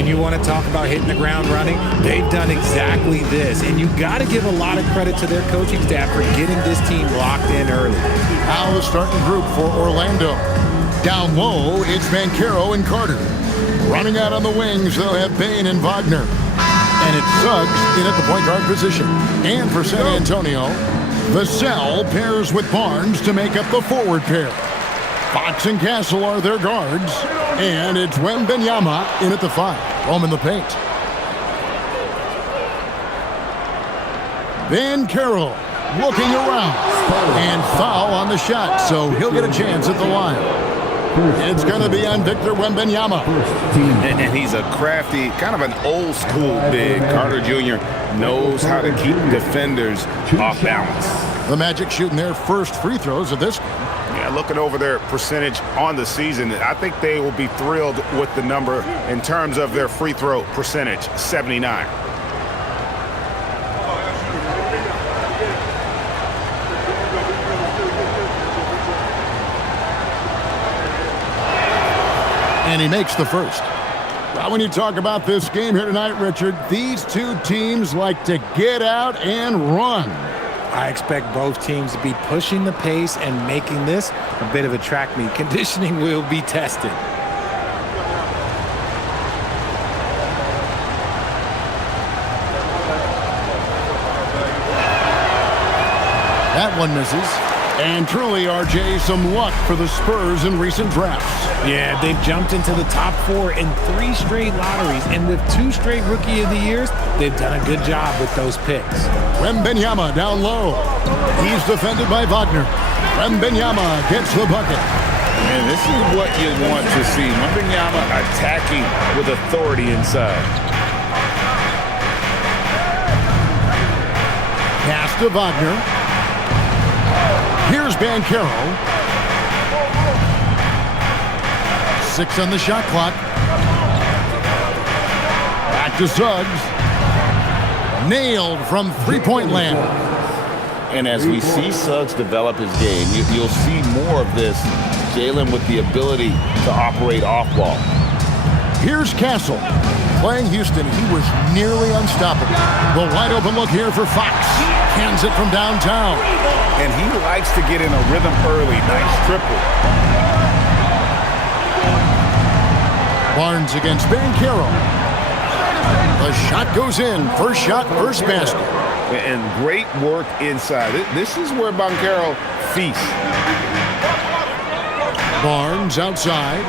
And you want to talk about hitting the ground running? They've done exactly this. And you got to give a lot of credit to their coaching staff for getting this team locked in early. Now the starting group for Orlando. Down low, it's Banchero and Carter. Running out on the wings, they'll have Bane and Wagner. And it's Suggs in at the point guard position. And for San Antonio, Vassell pairs with Barnes to make up the forward pair. Fox and Castle are their guards. And it's Wembanyama in at the 5. Home in the paint. Banchero looking around. And foul on the shot, so he'll get a chance at the line. It's going to be on Victor Wembanyama. And he's a crafty, kind of an old-school big. Carter Jr. knows how to keep defenders off balance. The Magic shooting their first free throws of this game. Yeah, looking over their percentage on the season, I think they will be thrilled with the number in terms of their free throw percentage, 79. And he makes the first. Now, when you talk about this game here tonight, Richard, these two teams like to get out and run. I expect both teams to be pushing the pace and making this a bit of a track meet. Conditioning will be tested. That one misses. And truly, RJ, some luck for the Spurs in recent drafts. Yeah, they've jumped into the top 4 in 3 straight lotteries. And with 2 straight Rookie of the Years, they've done a good job with those picks. Wembanyama down low. He's defended by Wagner. Wembanyama gets the bucket. And this is what you want to see. Wembanyama attacking with authority inside. Pass to Wagner. Here's Banchero. 6 on the shot clock. Back to Suggs. Nailed from three-point land. And as we see Suggs develop his game, you'll see more of this. Jalen with the ability to operate off ball. Here's Castle. Playing Houston, he was nearly unstoppable. The wide open look here for Fox. Hands it from downtown. And he likes to get in a rhythm early. Nice triple. Barnes against Banchero. The shot goes in. First shot, first basket. And great work inside. This is where Banchero feasts. Barnes outside.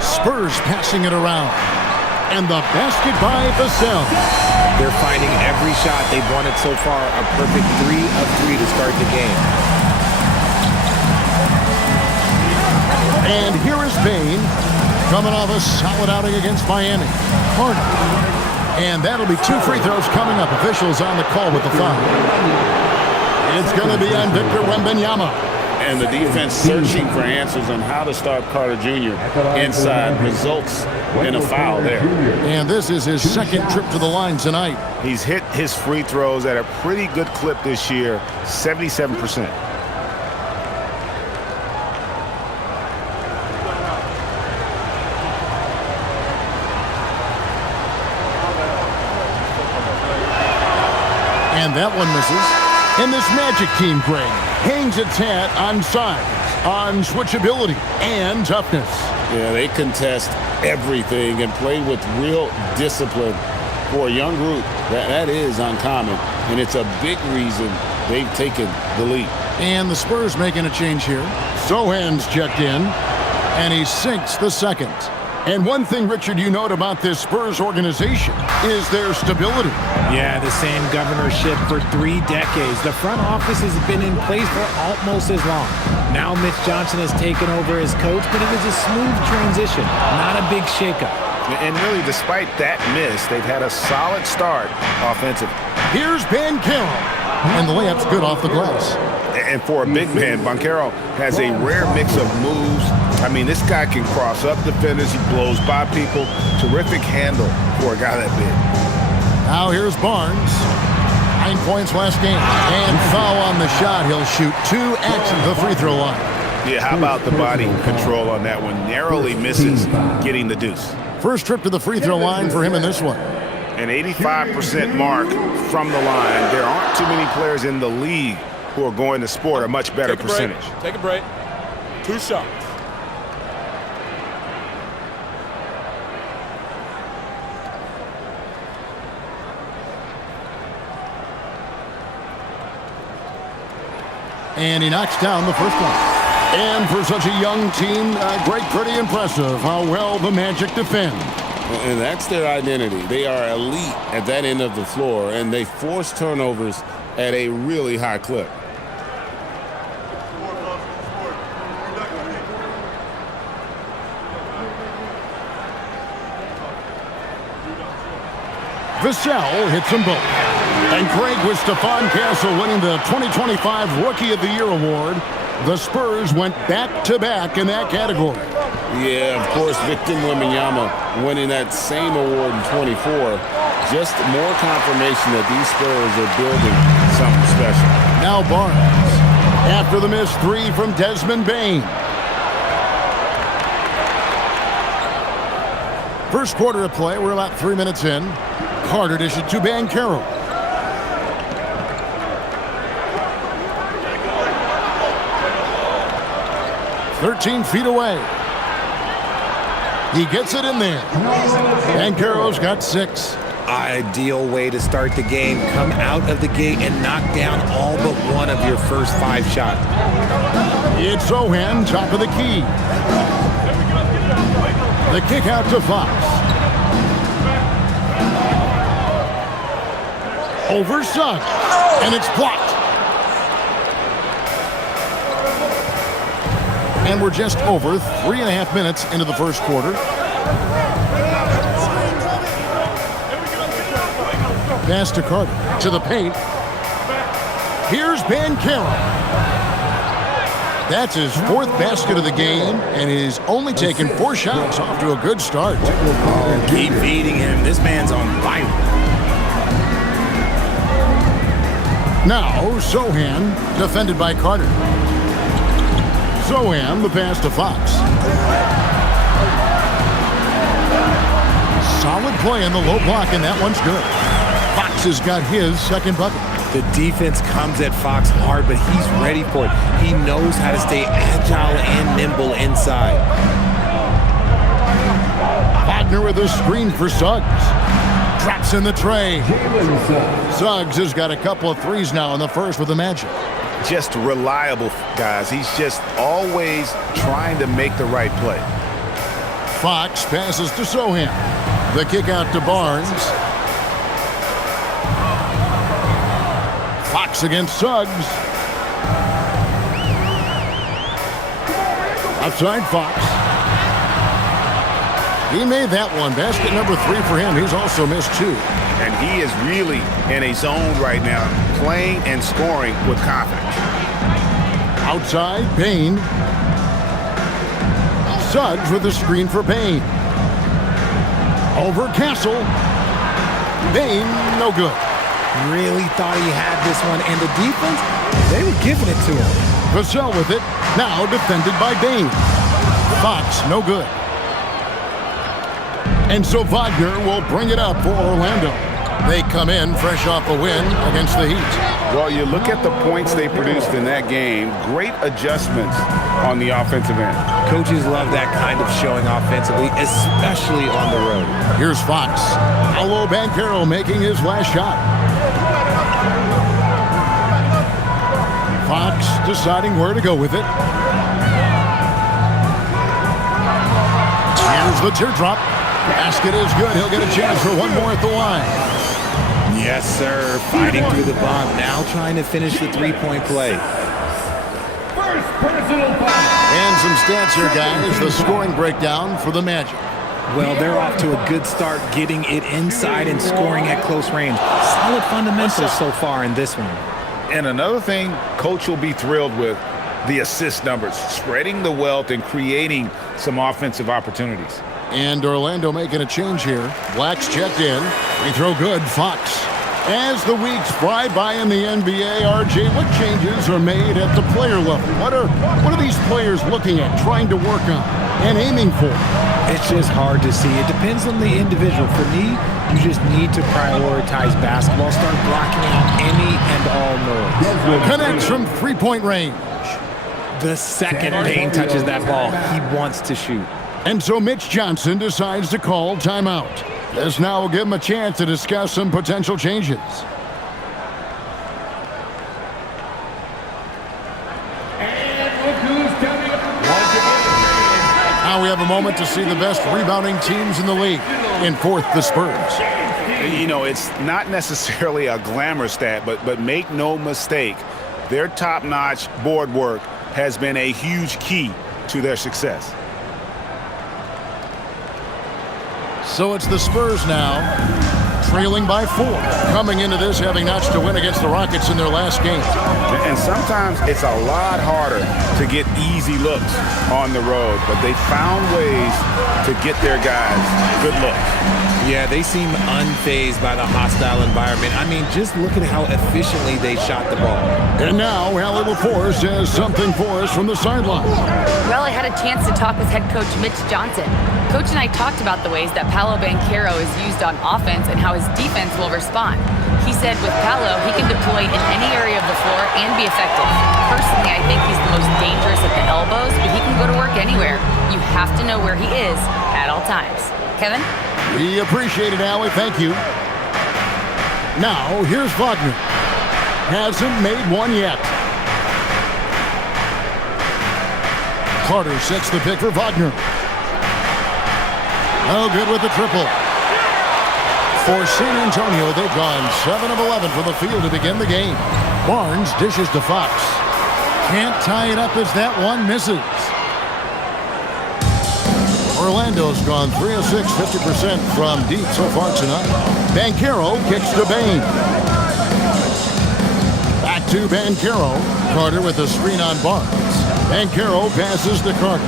Spurs passing it around. And the basket by Vassell. They're finding every shot they've wanted so far a perfect 3 of 3 to start the game. And here is Bane coming off a solid outing against Miami. Hornets. And that'll be 2 free throws coming up. Officials on the call with the foul. It's going to be on Victor Wembanyama. And the defense searching for answers on how to stop Carter Jr. inside results in a foul there. And this is his second trip to the line tonight. He's hit his free throws at a pretty good clip this year, 77%. And that one misses. And this Magic team, Greg, hangs its hat on size, on switchability, and toughness. Yeah, they contest everything and play with real discipline. For a young group, that is uncommon, and it's a big reason they've taken the lead. And the Spurs making a change here. Sohan's checked in, and he sinks the second. And one thing, Richard, you note about this Spurs organization is their stability. Yeah, the same governorship for 3 decades. The front office has been in place for almost as long. Now Mitch Johnson has taken over as coach, but it was a smooth transition, not a big shakeup. And really, despite that miss, they've had a solid start offensively. Here's Banchero, and the layup's good off the glass. And for a big man, Banchero has a rare mix of moves. I mean, this guy can cross up defenders. He blows by people. Terrific handle for a guy that big. Now here's Barnes. 9 points last game. And foul on the shot. He'll shoot 2 at the free throw line. Yeah, how about the body control on that one? Narrowly misses getting the deuce. First trip to the free throw line for him in this one. An 85% mark from the line. There aren't too many players in the league who are going to sport a much better percentage. Take a break. 2 shots. And he knocks down the first one. And for such a young team, pretty impressive how well the Magic defend. And that's their identity. They are elite at that end of the floor, and they force turnovers at a really high clip. Vassell hits them both. And Craig, with Stephon Castle winning the 2025 Rookie of the Year award, the Spurs went back-to-back in that category. Yeah, of course, Victor Wembanyama winning that same award in 24. Just more confirmation that these Spurs are building something special. Now Barnes, after the missed 3 from Desmond Bane. First quarter of play, we're about 3 minutes in. Carter dishes to Banchero. "13 feet away. He gets it in there. Banchero's got 6. Ideal way to start the game. Come out of the gate and knock down all but one of your first 5 shots. It's Sohan, top of the key. The kick out to Fox. Over Suggs. And it's blocked. And we're just over 3.5 minutes into the first quarter. Pass to Carter. To the paint. Here's Banchero. That's his 4th basket of the game, and he's only taken 4 shots. Off to a good start. Keep feeding him. This man's on fire. Now, Sohan, defended by Carter. Sohan, the pass to Fox. Solid play in the low block, and that one's good. Fox has got his second bucket. The defense comes at Fox hard, but he's ready for it. He knows how to stay agile and nimble inside. Wagner with a screen for Suggs. Drops in the tray. Suggs has got a couple of threes now in the first with the Magic. Just reliable, guys. He's just always trying to make the right play. Fox passes to Sohan. The kick out to Barnes. Fox against Suggs. Outside Fox. He made that one. Basket number 3 for him. He's also missed 2. And he is really in a zone right now, playing and scoring with confidence. Outside, Bane. Suggs with the screen for Bane. Over Castle. Bane, no good. Really thought he had this one, and the defense, they were giving it to him. Vassell with it, now defended by Bane. Fox, no good. And so Wagner will bring it up for Orlando. They come in fresh off a win against the Heat. Well, you look at the points they produced in that game, great adjustments on the offensive end. Coaches love that kind of showing offensively, especially on the road. Here's Fox. Paolo Banchero making his last shot. Fox deciding where to go with it. Here's the teardrop. Basket is good. He'll get a chance for one more at the line. Yes, sir. Fighting through the bomb. Now trying to finish the 3-point play. And some stats here, guys. The scoring breakdown for the Magic. Well, they're off to a good start getting it inside and scoring at close range. Solid fundamentals so far in this one. And another thing Coach will be thrilled with, the assist numbers, spreading the wealth and creating some offensive opportunities. And Orlando making a change here. Black's checked in. Free throw good. Fox. As the weeks fly by in the NBA, RJ, what changes are made at the player level? What are these players looking at, trying to work on, and aiming for? It's just hard to see. It depends on the individual. For me, you just need to prioritize basketball. Start blocking out any and all noise. Connects from three-point range. The second Payne touches that ball, he wants to shoot. And so Mitch Johnson decides to call timeout. This now will give him a chance to discuss some potential changes. Now we have a moment to see the best rebounding teams in the league. In fourth, the Spurs. You know, it's not necessarily a glamour stat, but make no mistake, their top-notch board work has been a huge key to their success. So it's the Spurs now, trailing by 4. Coming into this, having notched a win against the Rockets in their last game. And sometimes it's a lot harder to get easy looks on the road, but they found ways to get their guys good looks. Yeah, they seem unfazed by the hostile environment. I mean, just look at how efficiently they shot the ball. And now, Allie LaForce has something for us from the sideline. Well, I had a chance to talk with head coach Mitch Johnson. Coach and I talked about the ways that Paolo Banchero is used on offense and how his defense will respond. He said with Paolo, he can deploy in any area of the floor and be effective. Personally, I think he's the most dangerous at the elbows, but he can go to work anywhere. You have to know where he is at all times. Kevin? We appreciate it, Allie. Thank you. Now, here's Wagner. Hasn't made one yet. Carter sets the pick for Wagner. Oh, good with the triple. For San Antonio, they've gone 7 of 11 from the field to begin the game. Barnes dishes to Fox. Can't tie it up as that one misses. Orlando's gone 3 of 6, 50% from deep so far tonight. Banchero kicks to Bane. Back to Banchero. Carter with a screen on Barnes. Banchero passes to Carter.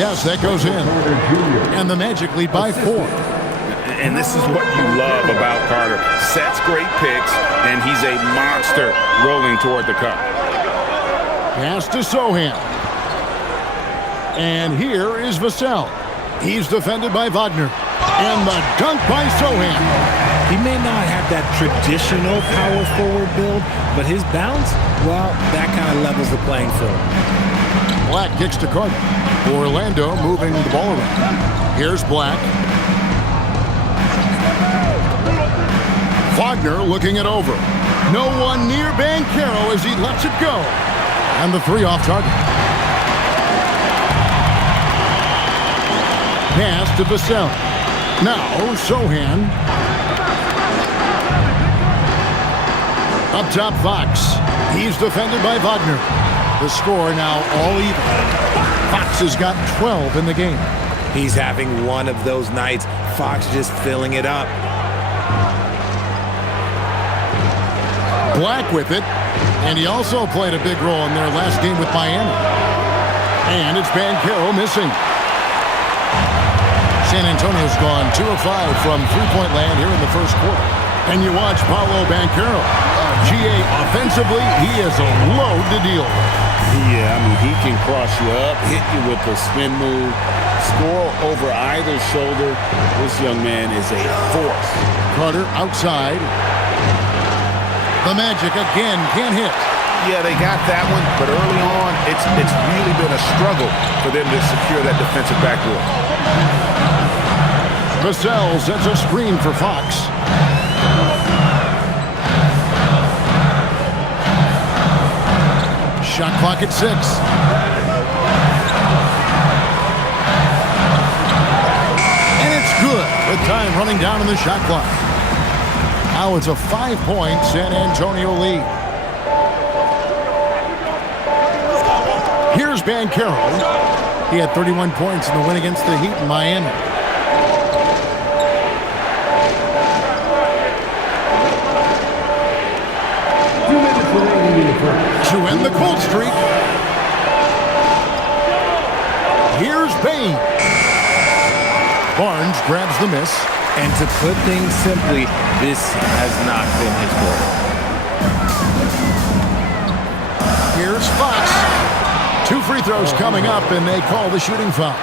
Yes, that goes in. And the Magic lead by 4. And this is what you love about Carter. Sets great picks, and he's a monster rolling toward the cup. Pass to Sohan. And here is Vassell. He's defended by Wagner. And the dunk by Sohan. He may not have that traditional power forward build, but his bounce, well, that kind of levels the playing field. Black kicks to Carter. Orlando moving the ball around. Here's Black. Wagner looking it over. No one near Banchero as he lets it go. And the 3 off target. Pass to Vassell. Now Sohan. Up top, Fox. He's defended by Wagner. The score now all even. Fox has got 12 in the game. He's having one of those nights. Fox just filling it up. Black with it. And he also played a big role in their last game with Miami. And it's Banchero missing. San Antonio's gone 2 of 5 from three-point land here in the first quarter. And you watch Paolo Banchero. GA offensively, he is a load to deal with. Yeah, I mean, he can cross you up, hit you with a spin move, score over either shoulder. This young man is a force. Carter outside. The Magic again can't hit. Yeah, they got that one, but early on, it's really been a struggle for them to secure that defensive backboard. Vassell sets a screen for Fox. Shot clock at 6. And it's good with time running down in the shot clock. Now it's a 5-point San Antonio lead. Here's Banchero. He had 31 points in the win against the Heat in Miami. To end the cold streak. Here's Bane. Barnes grabs the miss. And to put things simply, this has not been his work. Here's Fox. 2 free throws coming up, and they call the shooting foul.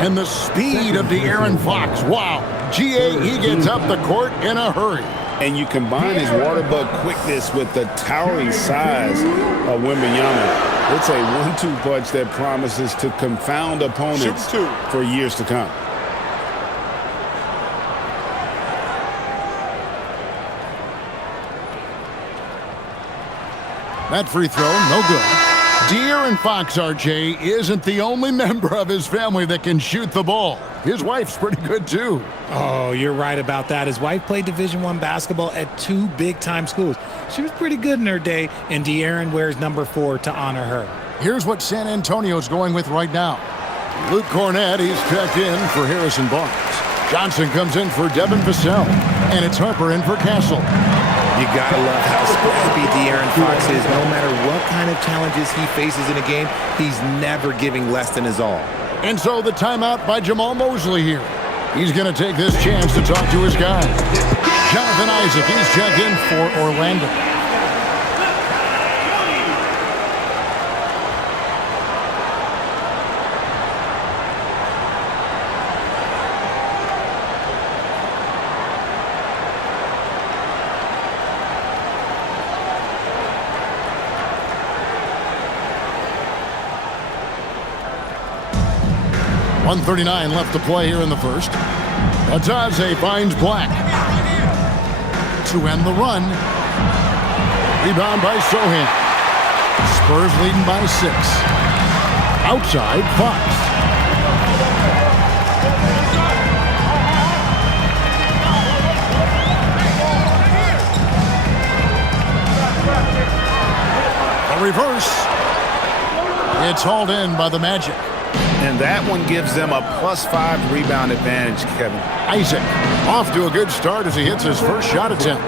And the speed of De'Aaron Fox. Wow. G.A., he gets up the court in a hurry. And you combine his water bug quickness with the towering size of Wembanyama. It's a 1-2 punch that promises to confound opponents for years to come. That free throw, no good. De'Aaron Fox, RJ, isn't the only member of his family that can shoot the ball. His wife's pretty good, too. Oh, you're right about that. His wife played Division I basketball at 2 big-time schools. She was pretty good in her day, and De'Aaron wears number 4 to honor her. Here's what San Antonio's going with right now. Luke Cornett, he's checked in for Harrison Barnes. Johnson comes in for Devin Vassell, and it's Harper in for Castle. You gotta love how scrappy De'Aaron Fox is. No matter what kind of challenges he faces in a game, he's never giving less than his all. And so the timeout by Jamal Mosley here. He's going to take this chance to talk to his guy. Jonathan Isaac, he's checked in for Orlando. .139 left to play here in the first. Ataze finds Black to end the run. Rebound by Sohan. Spurs leading by 6. Outside, Fox. A reverse. It's hauled in by the Magic. And that one gives them a +5 rebound advantage, Kevin. Isaac off to a good start as he hits his first shot attempt.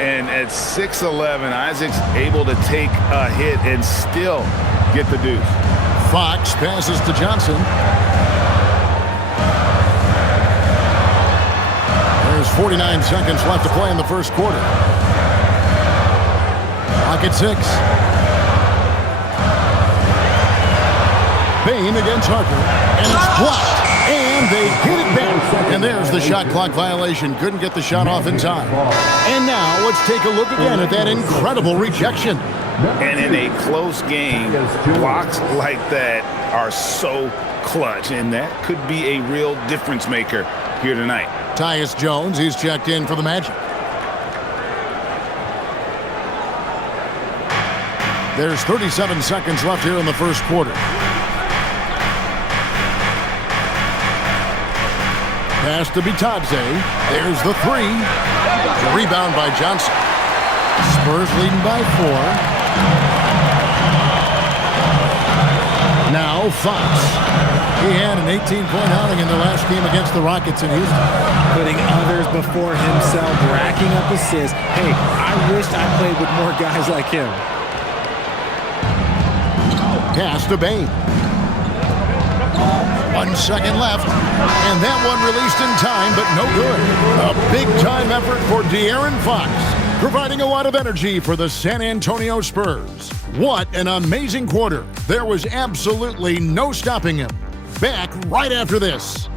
And at 6'11", Isaac's able to take a hit and still get the deuce. Fox passes to Johnson. There's 49 seconds left to play in the first quarter. Clock at 6. Bain against Harper, and it's blocked, and they hit it back. And there's the shot clock violation. Couldn't get the shot off in time. And now let's take a look again at that incredible rejection. And in a close game, blocks like that are so clutch, and that could be a real difference maker here tonight. Tyus Jones, he's checked in for the Magic. There's 37 seconds left here in the first quarter. Pass to Bitadze. There's the 3. The rebound by Johnson. Spurs leading by 4. Now Fox. He had an 18-point outing in the last game against the Rockets in Houston. Putting others before himself, racking up assists. Hey, I wished I played with more guys like him. Pass to Bain. 1 second left, and that one released in time, but no good. A big-time effort for De'Aaron Fox, providing a lot of energy for the San Antonio Spurs. What an amazing quarter. There was absolutely no stopping him. Back right after this.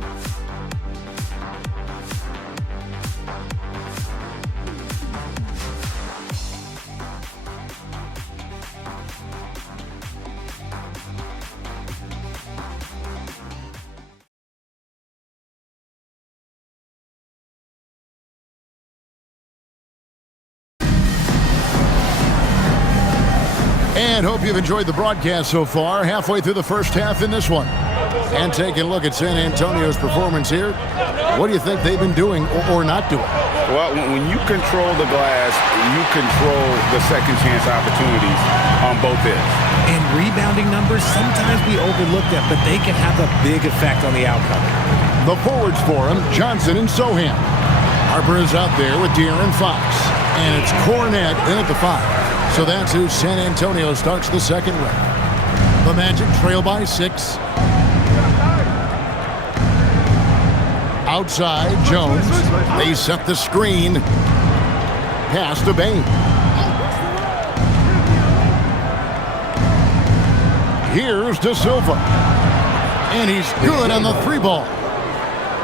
And hope you've enjoyed the broadcast so far. Halfway through the first half in this one. And taking a look at San Antonio's performance here. What do you think they've been doing or not doing? Well, when you control the glass, you control the second chance opportunities on both ends. And rebounding numbers, sometimes we overlook that, but they can have a big effect on the outcome. The forwards for him, Johnson and Sohan. Harper is out there with De'Aaron Fox. And it's Cornett in at the 5. So that's who San Antonio starts the second round. The Magic trail by 6. Outside, Jones. They set the screen. Pass to Bane. Here's De Silva. And he's good on the three ball.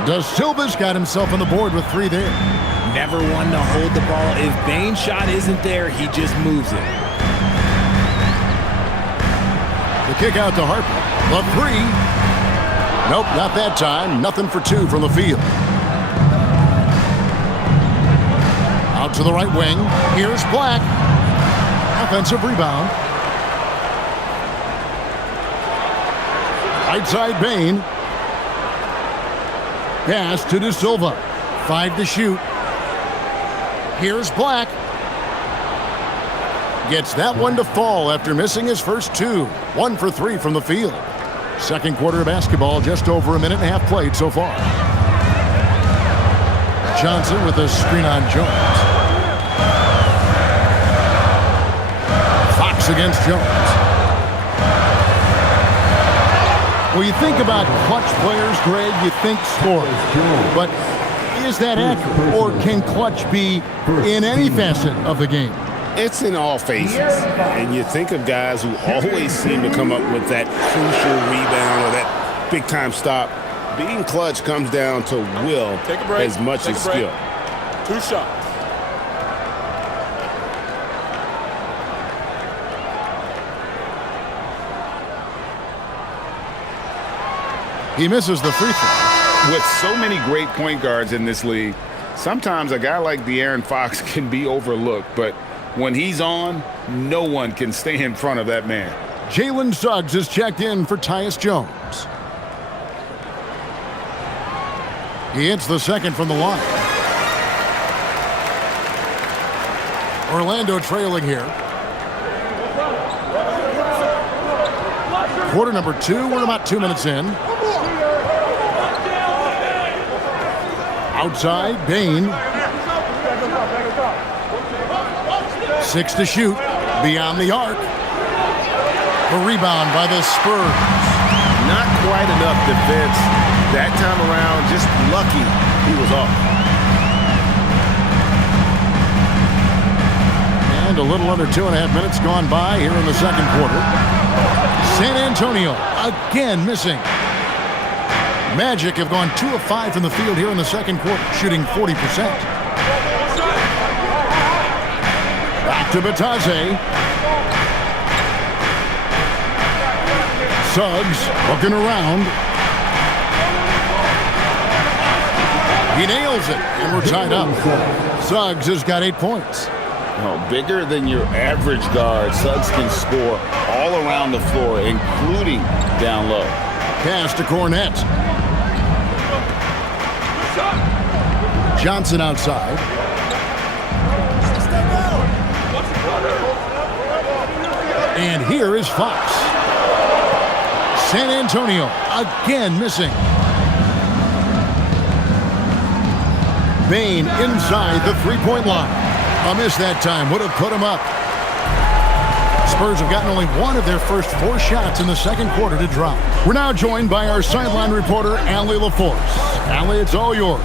De Silva's got himself on the board with 3 there. Never one to hold the ball. If Bane's shot isn't there, he just moves it. The kick out to Harper. The 3. Nope, not that time. Nothing for 2 from the field. Out to the right wing. Here's Black. Offensive rebound. Right side Bane. Pass to De Silva. 5 to shoot. Here's Black. Gets that one to fall after missing his first 2. 1 for 3 from the field. Second quarter of basketball, just over a minute and a half played so far. Johnson with a screen on Jones. Fox against Jones. Well, you think about clutch players, Greg, you think scorers. But is that accurate? Or can clutch be in any facet of the game? It's in all phases. And you think of guys who always seem to come up with that crucial rebound or that big-time stop. Being clutch comes down to will as much as skill. 2 shots. He misses the free throw. With so many great point guards in this league, sometimes a guy like De'Aaron Fox can be overlooked, but when he's on, no one can stay in front of that man. Jalen Suggs is checked in for Tyus Jones. He hits the second from the line. Orlando trailing here. Quarter number 2, we're about 2 minutes in. Outside, Bane. 6 to shoot. Beyond the arc. The rebound by the Spurs. Not quite enough defense that time around. Just lucky he was off. And a little under 2.5 minutes gone by here in the second quarter. San Antonio again missing. Magic have gone 2 of 5 from the field here in the second quarter, shooting 40%. Back to Batase. Suggs looking around. He nails it, and we're tied up. Suggs has got 8 points. Bigger than your average guard, Suggs can score all around the floor, including down low. Pass to Cornette. Johnson outside. And here is Fox. San Antonio again missing. Bane inside the three-point line. A miss that time would have put him up. Spurs have gotten only 1 of their first 4 shots in the second quarter to drop. We're now joined by our sideline reporter, Allie LaForce. Allie, it's all yours.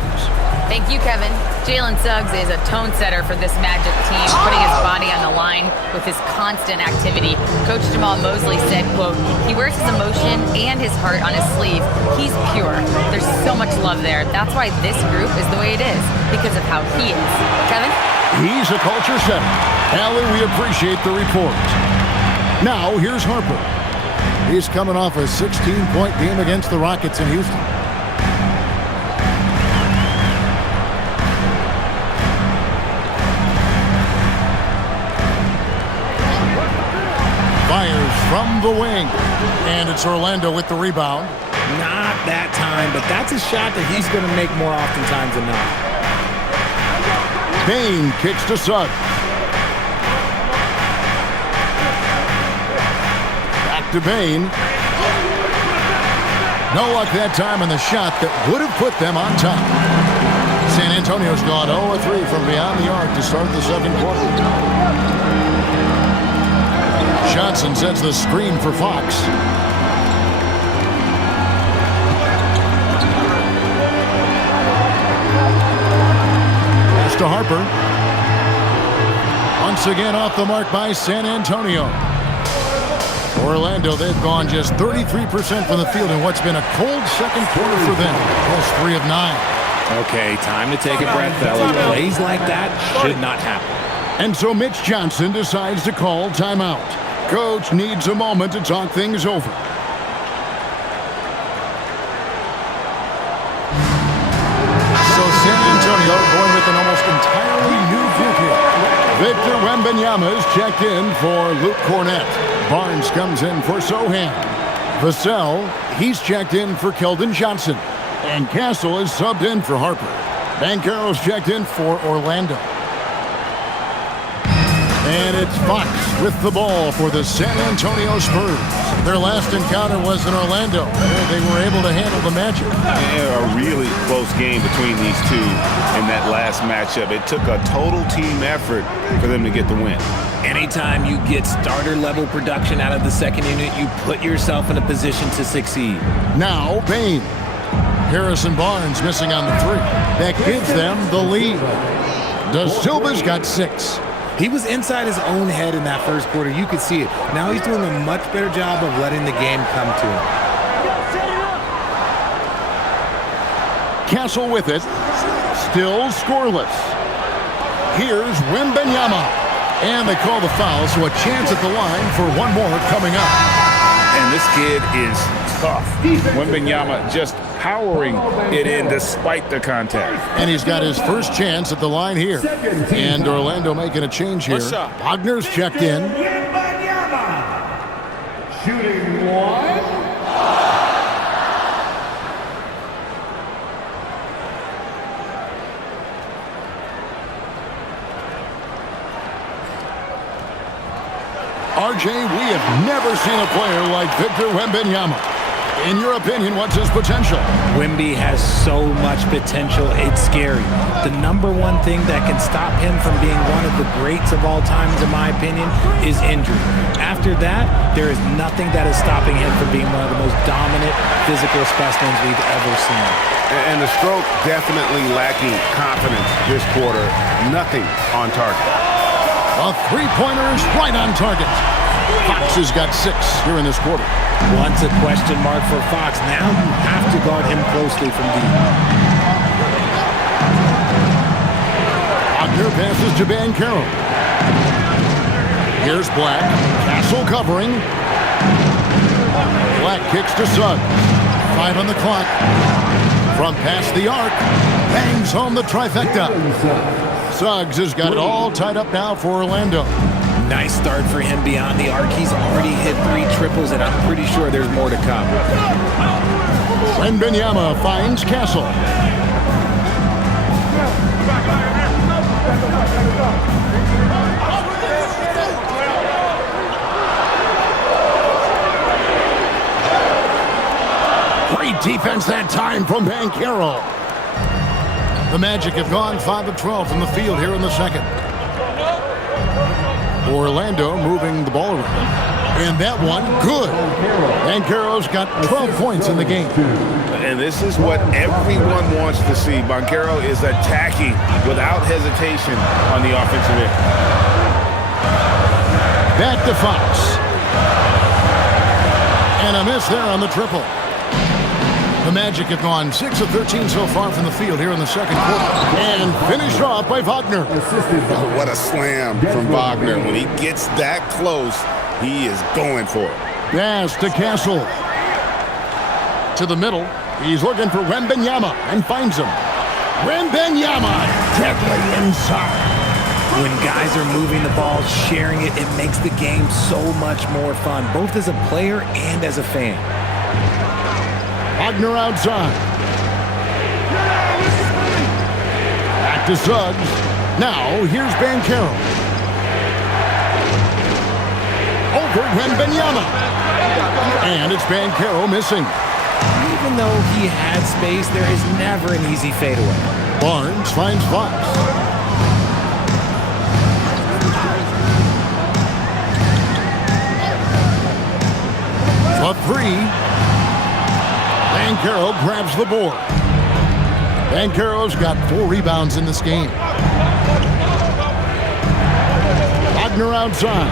Thank you, Kevin. Jalen Suggs is a tone setter for this Magic team, putting his body on the line with his constant activity. Coach Jamal Mosley said, quote, he wears his emotion and his heart on his sleeve. He's pure. There's so much love there. That's why this group is the way it is, because of how he is. Kevin? He's a culture setter. Allie, we appreciate the report. Now, here's Harper. He's coming off a 16-point game against the Rockets in Houston. Fires from the wing. And it's Orlando with the rebound. Not that time, but that's a shot that he's going to make more oftentimes than not. Bane kicks to Suggs. Back to Bane. No luck that time on the shot that would have put them on top. San Antonio's gone 0-3 from beyond the arc to start the second quarter. Johnson sets the screen for Fox. to Harper. Once again off the mark by San Antonio. Orlando, they've gone just 33% from the field in what's been a cold second quarter for them. Plus 3 of 9. Okay, time to take a breath, fellas. Plays like that should not happen. And so Mitch Johnson decides to call timeout. Coach needs a moment to talk things over. So San Antonio going with an almost entirely new group here. Victor Wembanyama is checked in for Luke Cornett. Barnes comes in for Sohan. Vassell, he's checked in for Keldon Johnson. And Castle is subbed in for Harper. Banchero's checked in for Orlando. And it's Fox with the ball for the San Antonio Spurs. Their last encounter was in Orlando. They were able to handle the Magic. Yeah, a really close game between these two in that last matchup. It took a total team effort for them to get the win. Anytime you get starter-level production out of the second unit, you put yourself in a position to succeed. Now, Bane. Harrison Barnes missing on the 3. That gives them the lead. Da Silva's got 6. He was inside his own head in that first quarter. You could see it. Now he's doing a much better job of letting the game come to him. Castle with it. Still scoreless. Here's Wembanyama. And they call the foul, so a chance at the line for one more coming up. And this kid is tough. Wembanyama just powering it in despite the contact. And he's got his first chance at the line here. And Orlando making a change here. Wagner's checked in. Shooting 1. RJ, we have never seen a player like Victor Wembanyama. In your opinion, what's his potential? Wemby has so much potential, it's scary. The number one thing that can stop him from being one of the greats of all times, in my opinion, is injury. After that, there is nothing that is stopping him from being one of the most dominant physical specimens we've ever seen. And the stroke definitely lacking confidence this quarter. Nothing on target. A three-pointer is right on target. Fox has got 6 here in this quarter. Once a question mark for Fox. Now you have to guard him closely from deep. Wagner passes to Banchero. Here's Black. Castle covering. Black kicks to Suggs. 5 on the clock. From past the arc. Bangs home the trifecta. Suggs has got it all tied up now for Orlando. Nice start for him beyond the arc. He's already hit 3 triples, and I'm pretty sure there's more to come. Wembanyama finds Castle. Great defense that time from Banchero. The Magic have gone 5 of 12 from the field here in the second. Orlando moving the ball around. And that one, good. Banchero's got 12 points in the game. And this is what everyone wants to see. Banchero is attacking without hesitation on the offensive end. Back to Fox. And a miss there on the triple. The Magic have gone 6 of 13 so far from the field here in the second quarter. And finished off by Wagner. Oh, what a slam from Wagner. When he gets that close, he is going for it. Pass to Castle. To the middle. He's looking for Wembanyama and finds him. Wembanyama deadly inside. When guys are moving the ball, sharing it, it makes the game so much more fun, both as a player and as a fan. Wagner outside. Back to Suggs. Now, here's Banchero. Over Wembanyama. And it's Banchero missing. Even though he had space, there is never an easy fadeaway. Barnes finds Fox. A 3. Banchero grabs the board. Banchero's got 4 rebounds in this game. Wagner outside.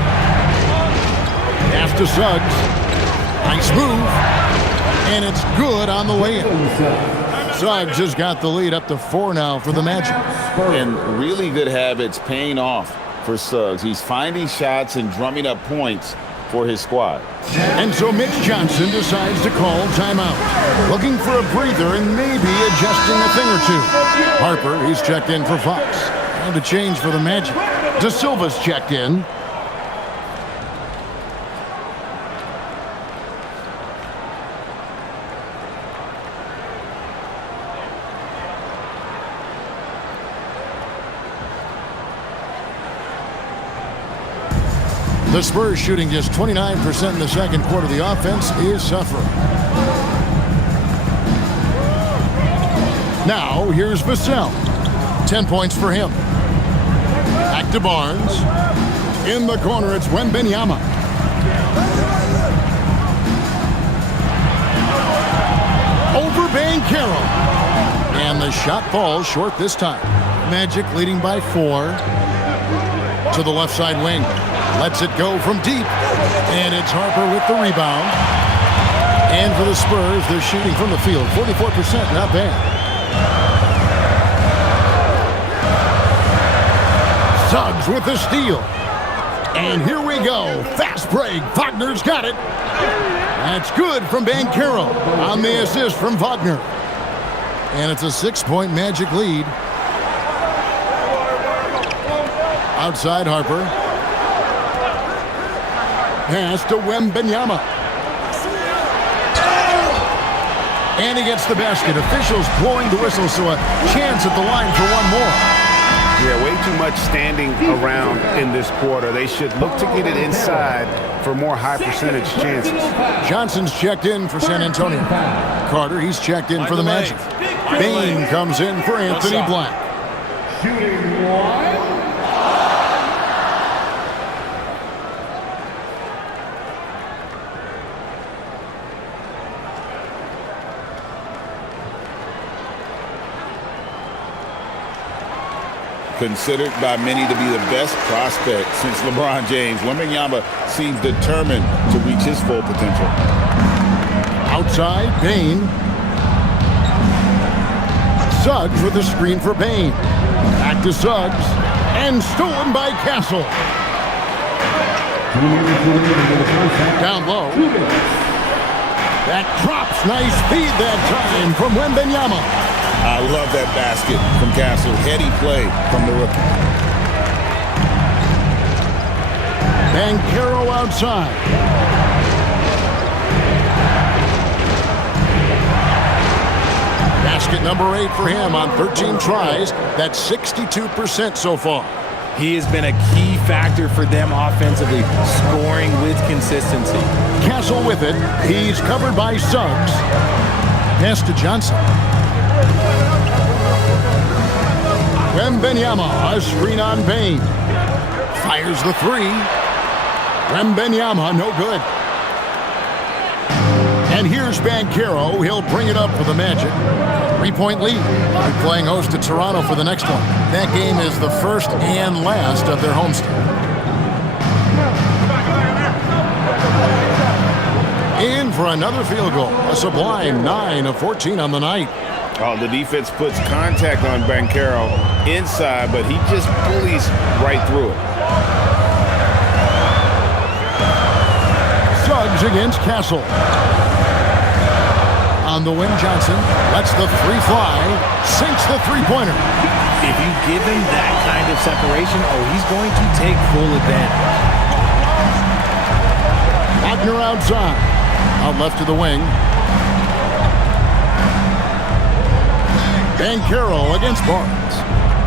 Pass to Suggs. Nice move. And it's good on the layup. Suggs has got the lead up to 4 now for the Magic. And really good habits paying off for Suggs. He's finding shots and drumming up points for his squad. And so Mitch Johnson decides to call timeout. Looking for a breather and maybe adjusting a thing or two. Harper, he's checked in for Fox. And a change for the Magic. De Silva's checked in. The Spurs shooting just 29% in the second quarter. The offense is suffering. Now, here's Vassell. 10 points for him. Back to Barnes. In the corner, it's Wembanyama. Over Banchero. And the shot falls short this time. Magic leading by 4. To the left side wing. Lets it go from deep. And it's Harper with the rebound. And for the Spurs, they're shooting from the field. 44%, not bad. Suggs with the steal. And here we go. Fast break. Wagner's got it. That's good from Banchero on the assist from Wagner. And it's a 6-point Magic lead. Outside Harper. Pass to Wembanyama. And he gets the basket. Officials blowing the whistle, so a chance at the line for one more. Yeah, way too much standing around in this quarter. They should look to get it inside for more high percentage chances. Johnson's checked in for San Antonio. Carter, he's checked in for the Magic. Bain comes in for Anthony Black. Shooting 1. Considered by many to be the best prospect since LeBron James, Wembanyama seems determined to reach his full potential. Outside, Bain. Suggs with a screen for Bain. Back to Suggs. And stolen by Castle. Down low. That drops. Nice feed that time from Wembanyama. I love that basket from Castle. Heady play from the rookie. Banchero outside. Basket number 8 for him on 13 tries. That's 62% so far. He has been a key factor for them offensively, scoring with consistency. Castle with it. He's covered by Suggs. Pass to Johnson. Wembanyama, a screen on Bain. Fires the 3. Wembanyama, no good. And here's Banchero. He'll bring it up for the Magic. 3-point lead. They're playing host to Toronto for the next one. That game is the first and last of their homestand. In for another field goal. A sublime 9 of 14 on the night. Oh, the defense puts contact on Banchero inside, but he just bullies right through it. Suggs against Castle. On the wing, Johnson lets the 3 fly, sinks the 3-pointer. If you give him that kind of separation, he's going to take full advantage. Wagner outside. Out left to the wing. Banchero against Barnes.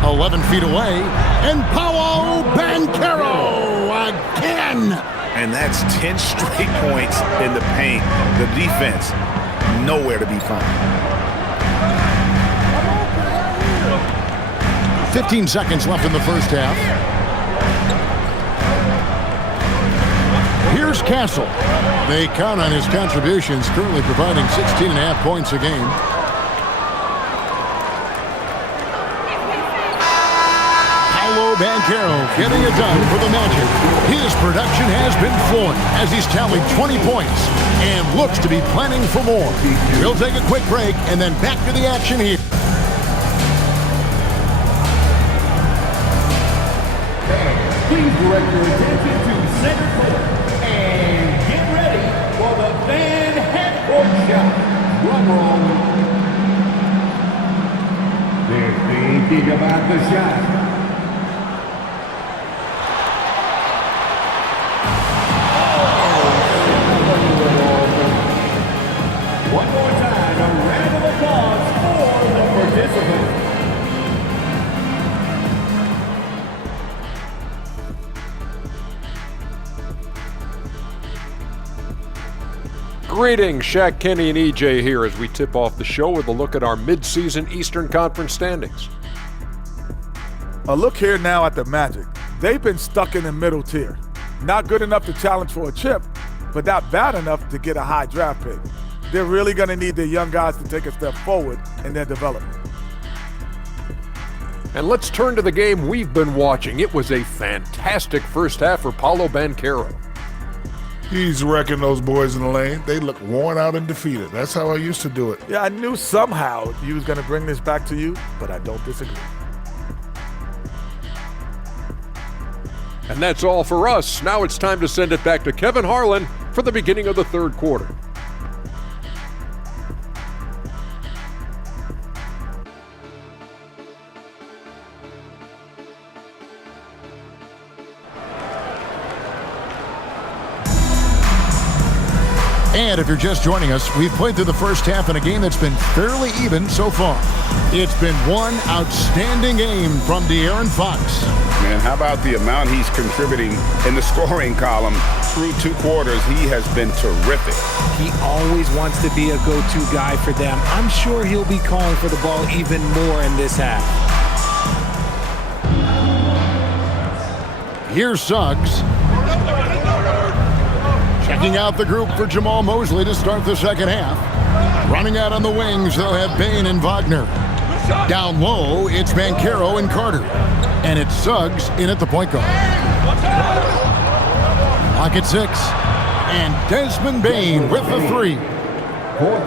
11 feet away. And Paolo Banchero again. And that's 10 straight points in the paint. The defense, nowhere to be found. 15 seconds left in the first half. Here's Castle. They count on his contributions, currently providing 16.5 points a game. Paolo Paolo Banchero getting it done for the Magic. His production has been flowing as he's tallied 20 points and looks to be planning for more. We'll take a quick break and then back to the action here. Please direct your attention to center court and get ready for the fan half-court shot. Drum roll. They're thinking about the shot. One more time, a round of applause for the participants. Greetings, Shaq, Kenny, and EJ here as we tip off the show with a look at our mid-season Eastern Conference standings. A look here now at the Magic. They've been stuck in the middle tier. Not good enough to challenge for a chip, but not bad enough to get a high draft pick. They're really going to need their young guys to take a step forward in their development. And let's turn to the game we've been watching. It was a fantastic first half for Paolo Banchero. He's wrecking those boys in the lane. They look worn out and defeated. That's how I used to do it. Yeah, I knew somehow you was going to bring this back to you, but I don't disagree. And that's all for us. Now it's time to send it back to Kevin Harlan for the beginning of the third quarter. And if you're just joining us, we've played through the first half in a game that's been fairly even so far. It's been one outstanding game from De'Aaron Fox. Man, how about the amount he's contributing in the scoring column through 2 quarters? He has been terrific. He always wants to be a go-to guy for them. I'm sure he'll be calling for the ball even more in this half. Here's Suggs. Checking out the group for Jamal Mosley to start the second half. Running out on the wings, they'll have Bane and Wagner. Down low, it's Banchero and Carter. And it's Suggs in at the point guard. Clock at 6. And Desmond Bane with the 3.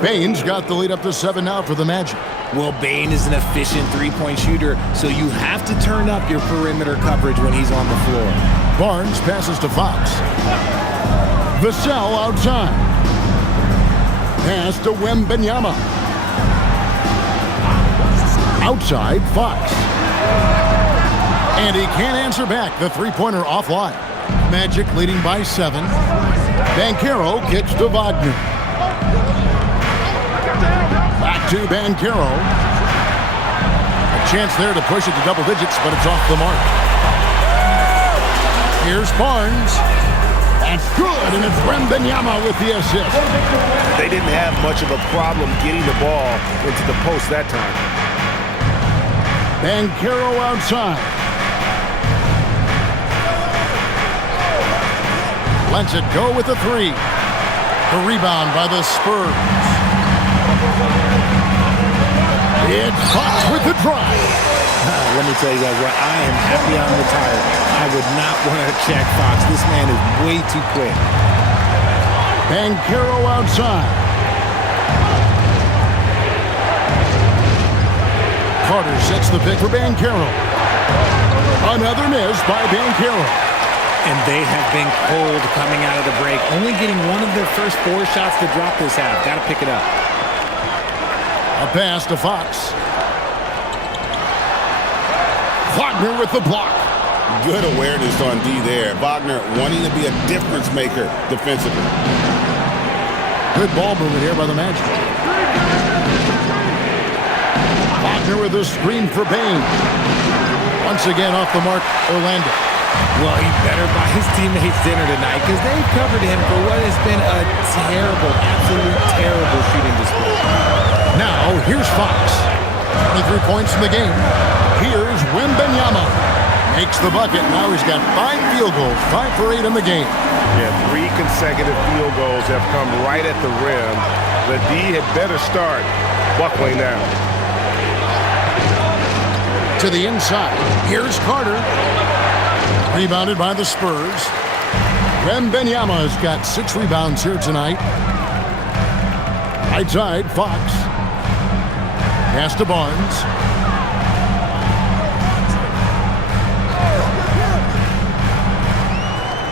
Bane's got the lead up to 7 now for the Magic. Well, Bane is an efficient three-point shooter, so you have to turn up your perimeter coverage when he's on the floor. Barnes passes to Fox. Vassell outside. Pass to Wembanyama. Outside, Fox. And he can't answer back. The three-pointer offline. Magic leading by 7. Banchero kicks to Wagner. Back to Banchero. A chance there to push it to double digits, but it's off the mark. Here's Barnes. That's good, and it's Wembanyama with the assist. They didn't have much of a problem getting the ball into the post that time. Banchero outside. Lets it go with the 3. The rebound by the Spurs. It's Fox with the drive. Let me tell you guys what, I am happy I'm retired. I would not want to check Fox. This man is way too quick. Banchero outside. Carter sets the pick for Banchero. Another miss by Banchero. And they have been cold coming out of the break, only getting one of their first 4 shots to drop this half. Got to pick it up. A pass to Fox. Wagner with the block. Good awareness on D there. Wagner wanting to be a difference maker defensively. Good ball movement here by the Magic. Wagner with a screen for Bane. Once again off the mark, Orlando. Well, he better buy his teammates dinner tonight because they've covered him for what has been a terrible, absolute terrible shooting display. Now, here's Fox. 23 points in the game. Here's Wembanyama. Makes the bucket. Now he's got 5 field goals, 5 for 8 in the game. Yeah, 3 consecutive field goals have come right at the rim. The D had better start buckling down. To the inside. Here's Carter. Rebounded by the Spurs. Wembanyama has got 6 rebounds here tonight. Right side, Fox. Pass to Barnes.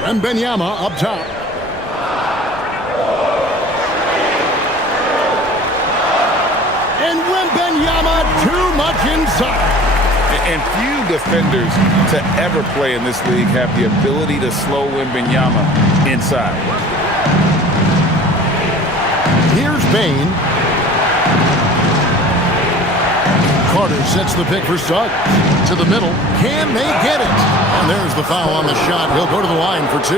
Wembanyama up top. And Wembanyama too much inside. And few defenders to ever play in this league have the ability to slow Wembanyama inside. Here's Bane. Carter sets the pick for Suggs. To the middle. Can they get it? And there's the foul on the shot. He'll go to the line for 2.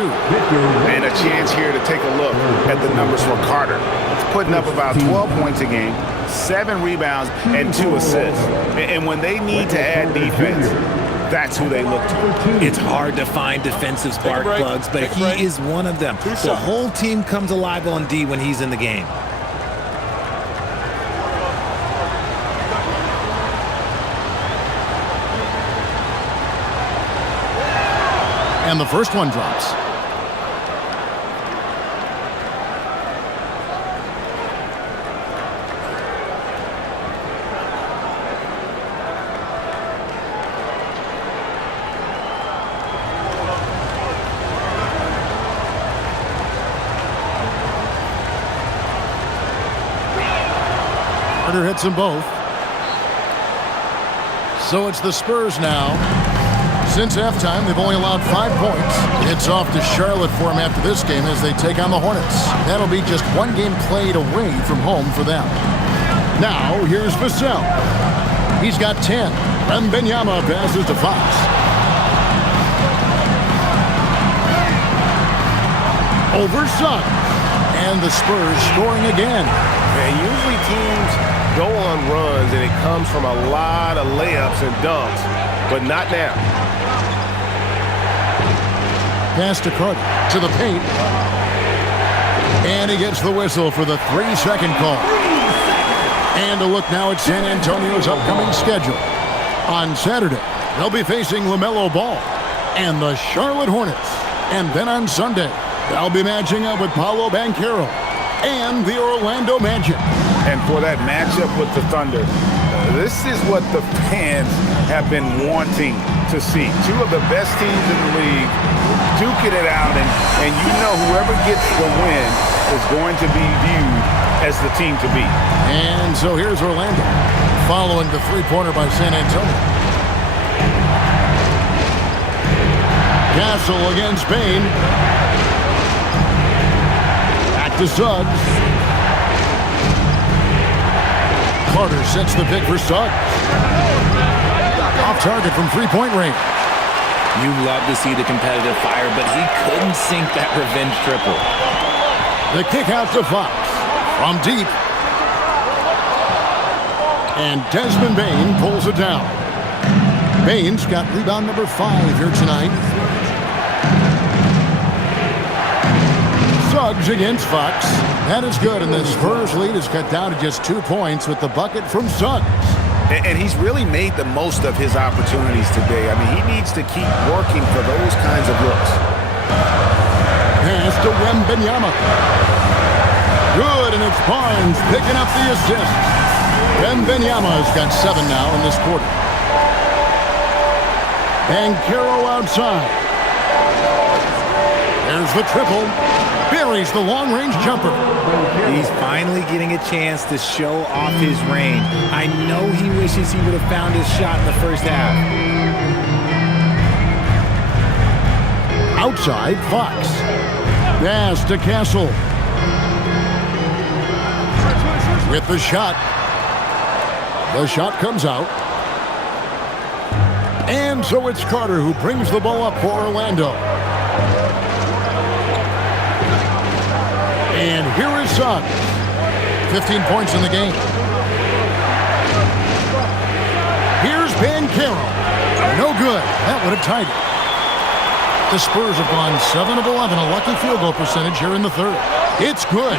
And a chance here to take a look at the numbers for Carter. He's putting up about 12 points a game, 7 rebounds, and 2 assists. And when they need to add defense, that's who they look to. It's hard to find defensive spark plugs, but he is one of them. The whole team comes alive on D when he's in the game. And the first one drops. Carter hits them both. So it's the Spurs now. Since halftime, they've only allowed 5 points. It's off to Charlotte for them after this game as they take on the Hornets. That'll be just 1 game played away from home for them. Now, here's Vassell. He's got 10. Wembanyama passes to Fox. Over Suggs. And the Spurs scoring again. And usually teams go on runs and it comes from a lot of layups and dunks, but not now. Pass to Carter, to the paint. And he gets the whistle for the 3-second call. And a look now at San Antonio's upcoming schedule. On Saturday, they'll be facing LaMelo Ball and the Charlotte Hornets. And then on Sunday, they'll be matching up with Paolo Banchero and the Orlando Magic. And for that matchup with the Thunder, this is what the fans have been wanting to see. 2 of the best teams in the league duking it out, and you know whoever gets the win is going to be viewed as the team to beat. And so here's Orlando, following the 3-pointer by San Antonio. Castle against Bane. Back to Suggs. Carter sets the pick for Suggs. Off target from 3-point range. You love to see the competitive fire, but he couldn't sink that revenge triple. The kick out to Fox from deep. And Desmond Bane pulls it down. Bane's got rebound number 5 here tonight. Suggs against Fox. That is good, and the Spurs lead is cut down to just 2 points with the bucket from Suggs. And he's really made the most of his opportunities today. I mean, he needs to keep working for those kinds of looks. Pass to Wembanyama. Good, and it's Barnes picking up the assist. Wembanyama's got 7 now in this quarter. Banchero outside. There's the triple. Buries the long-range jumper. He's finally getting a chance to show off his range. I know he wishes he would have found his shot in the first half. Outside, Fox. Pass to Castle. With the shot. The shot comes out. And so it's Carter who brings the ball up for Orlando. And here is Suggs. 15 points in the game. Here's Banchero. No good. That would have tied it. The Spurs have gone 7 of 11, a lucky field goal percentage here in the third. It's good.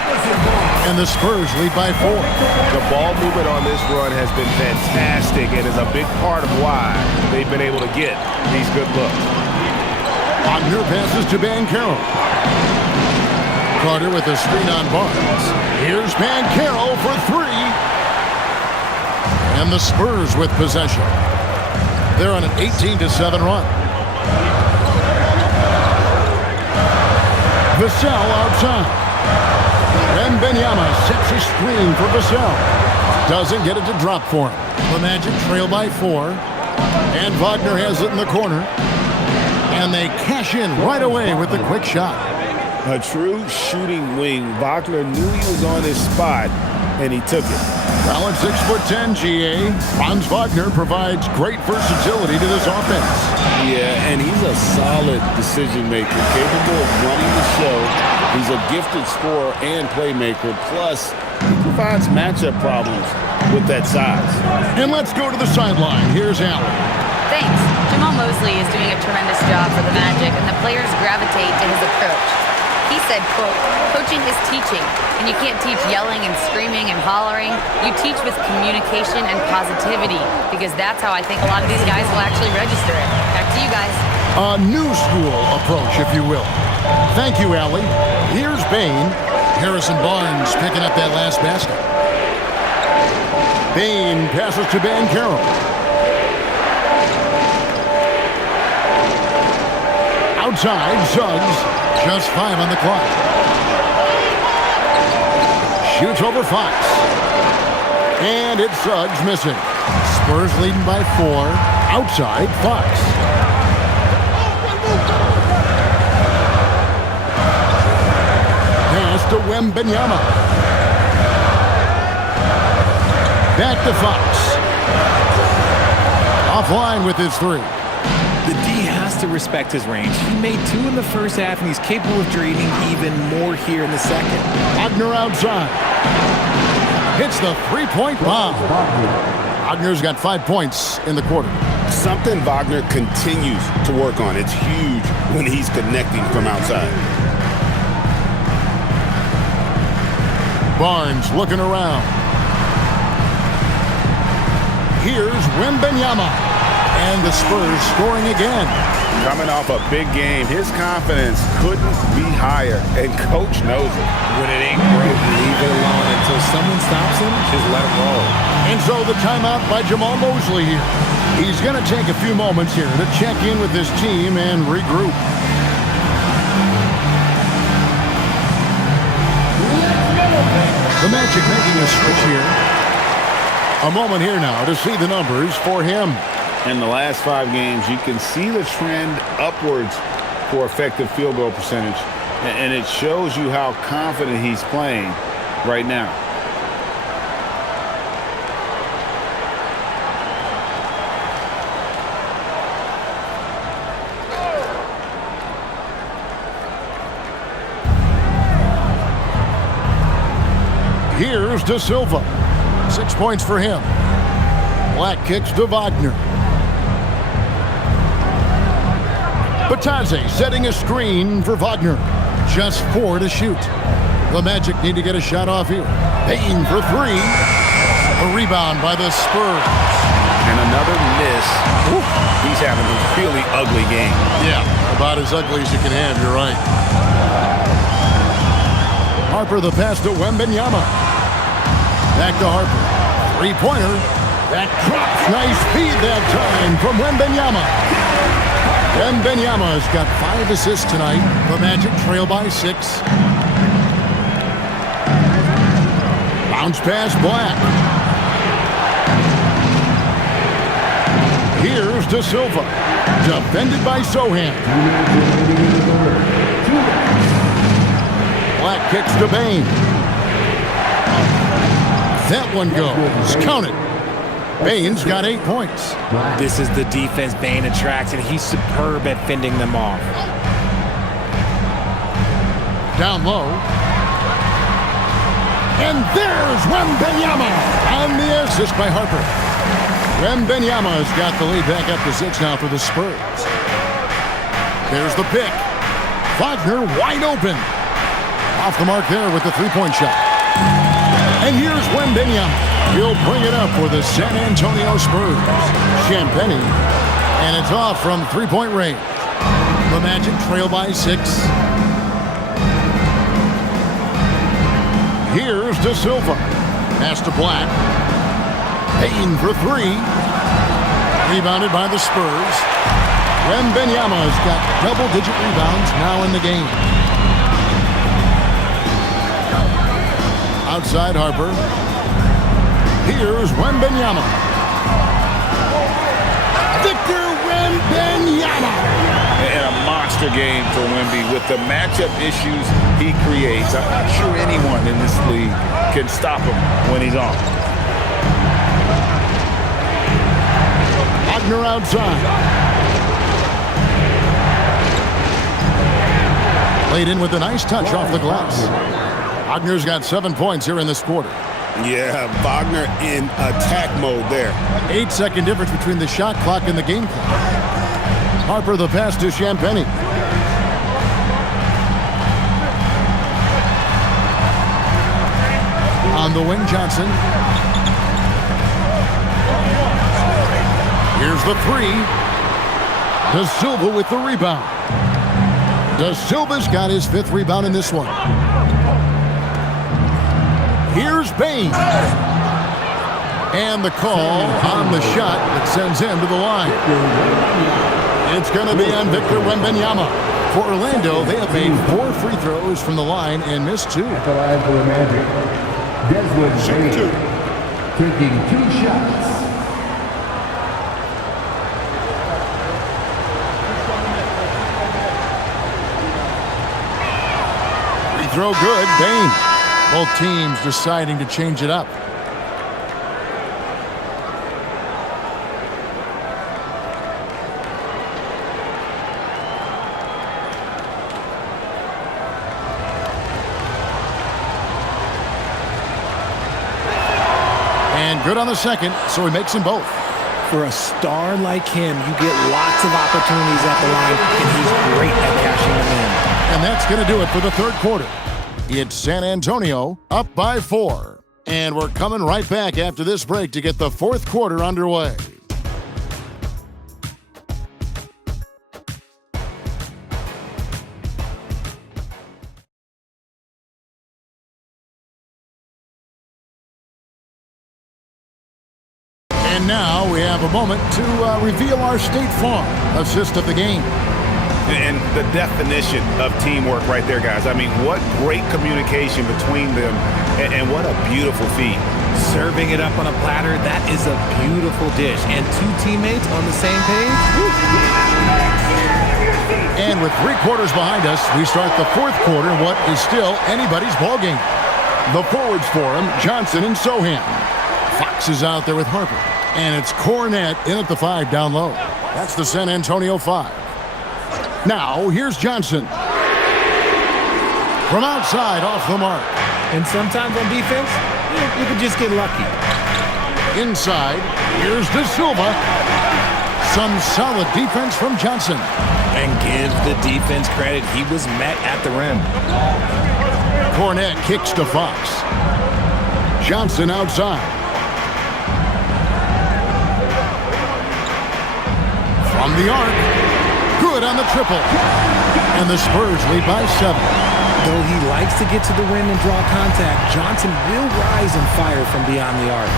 And the Spurs lead by 4. The ball movement on this run has been fantastic and is a big part of why they've been able to get these good looks. Wagner passes to Banchero. Carter with a screen on Barnes. Here's Banchero for 3. And the Spurs with possession. They're on an 18-7 run. Vassell outside. Wembanyama sets a screen for Vassell. Doesn't get it to drop for him. The Magic trail by 4. And Wagner has it in the corner. And they cash in right away with the quick shot. A true shooting wing. Wagner knew he was on his spot, and he took it. Well, at 6'10", GA, Franz Wagner provides great versatility to this offense. Yeah, and he's a solid decision maker, capable of running the show. He's a gifted scorer and playmaker. Plus, he provides matchup problems with that size. And let's go to the sideline. Here's Allen. Thanks. Jamal Mosley is doing a tremendous job for the Magic, and the players gravitate to his approach. He said, quote, "Coaching is teaching, and you can't teach yelling and screaming and hollering. You teach with communication and positivity, because that's how I think a lot of these guys will actually register it." Back to you guys. A new school approach, if you will. Thank you, Allie. Here's Bane. Harrison Barnes picking up that last basket. Bane passes to Banchero. Outside, Suggs. Just 5 on the clock. Shoots over Fox. And it's Suggs missing. Spurs leading by 4. Outside, Fox. Pass to Wembanyama. Back to Fox. Offline with his 3. The D has to respect his range. He made 2 in the first half, and he's capable of draining even more here in the second. Wagner outside. Hits the 3-point bomb. Wagner's got 5 points in the quarter. Something Wagner continues to work on. It's huge when he's connecting from outside. Barnes looking around. Here's Wembanyama. And the Spurs scoring again. Coming off a big game, his confidence couldn't be higher, and Coach knows it. When it ain't broke, leave it alone until someone stops him. Just let him roll. And so the timeout by Jamal Mosley here. He's going to take a few moments here to check in with his team and regroup. The Magic making a switch here. A moment here now to see the numbers for him. In the last 5 games, you can see the trend upwards for effective field goal percentage, and it shows you how confident he's playing right now. Here's De Silva. 6 points for him. Black kicks to Wagner. Batadze setting a screen for Wagner. Just 4 to shoot. The Magic need to get a shot off here. Payne for 3. A rebound by the Spurs. And another miss. Oof. He's having a really ugly game. Yeah, about as ugly as you can have, you're right. Harper the pass to Wembanyama. Back to Harper. 3-pointer. That drops. Nice feed that time from Wembanyama. Wembanyama's got 5 assists tonight. The Magic trail by 6. Bounce pass Black. Here's De Silva. Defended by Sohan. Black kicks to Bane. That one goes. Count it. Bane's got 8 points. This is the defense Bane attracts, and he's superb at fending them off. Down low. And there's Wembanyama on the assist by Harper. Wembanyama's got the lead back up to 6 now for the Spurs. There's the pick. Wagner wide open. Off the mark there with the three-point shot. And here's Wembanyama. He'll bring it up for the San Antonio Spurs. Champagnie, and it's off from three-point range. The Magic trail by 6. Here's De Silva. Pass to Black. Payton for 3. Rebounded by the Spurs. Wembanyama's got double-digit rebounds now in the game. Outside Harper. Here's Wembanyama. Victor Wembanyama. And a monster game for Wemby with the matchup issues he creates. I'm not sure anyone in this league can stop him when he's on. Wagner outside. Played in with a nice touch off the glass. Wagner's got 7 points here in this quarter. Yeah, Wagner in attack mode there. 8-second difference between the shot clock and the game clock. Harper the pass to Champagnie. On the wing, Johnson. Here's the 3. De Silva with the rebound. De Silva's got his 5th rebound in this one. Here's Payne. And the call on the shot that sends him to the line. It's going to be on Victor Wembanyama. For Orlando, they have made 4 free throws from the line and missed 2. At the line for the Magic, Desmond Payne taking 2 shots. Free throw good, Payne. Both teams deciding to change it up. And good on the second, so he makes them both. For a star like him, you get lots of opportunities at the line, and he's great at cashing them in. And that's going to do it for the third quarter. It's San Antonio up by 4. And we're coming right back after this break to get the fourth quarter underway. And now we have a moment to reveal our State Farm assist of the game. And the definition of teamwork right there, guys. I mean, what great communication between them, and what a beautiful feed. Serving it up on a platter, that is a beautiful dish. And 2 teammates on the same page. And with 3 quarters behind us, we start the fourth quarter in what is still anybody's ballgame. The forwards for him, Johnson and Sohan. Fox is out there with Harper. And it's Cornette in at the 5 down low. That's the San Antonio 5. Now, here's Johnson. From outside, off the mark. And sometimes on defense, you can just get lucky. Inside, here's De Silva. Some solid defense from Johnson. And give the defense credit. He was met at the rim. Cornette kicks to Fox. Johnson outside. From the arc. Good on the triple. And the Spurs lead by 7. Though he likes to get to the rim and draw contact, Johnson will rise and fire from beyond the arc.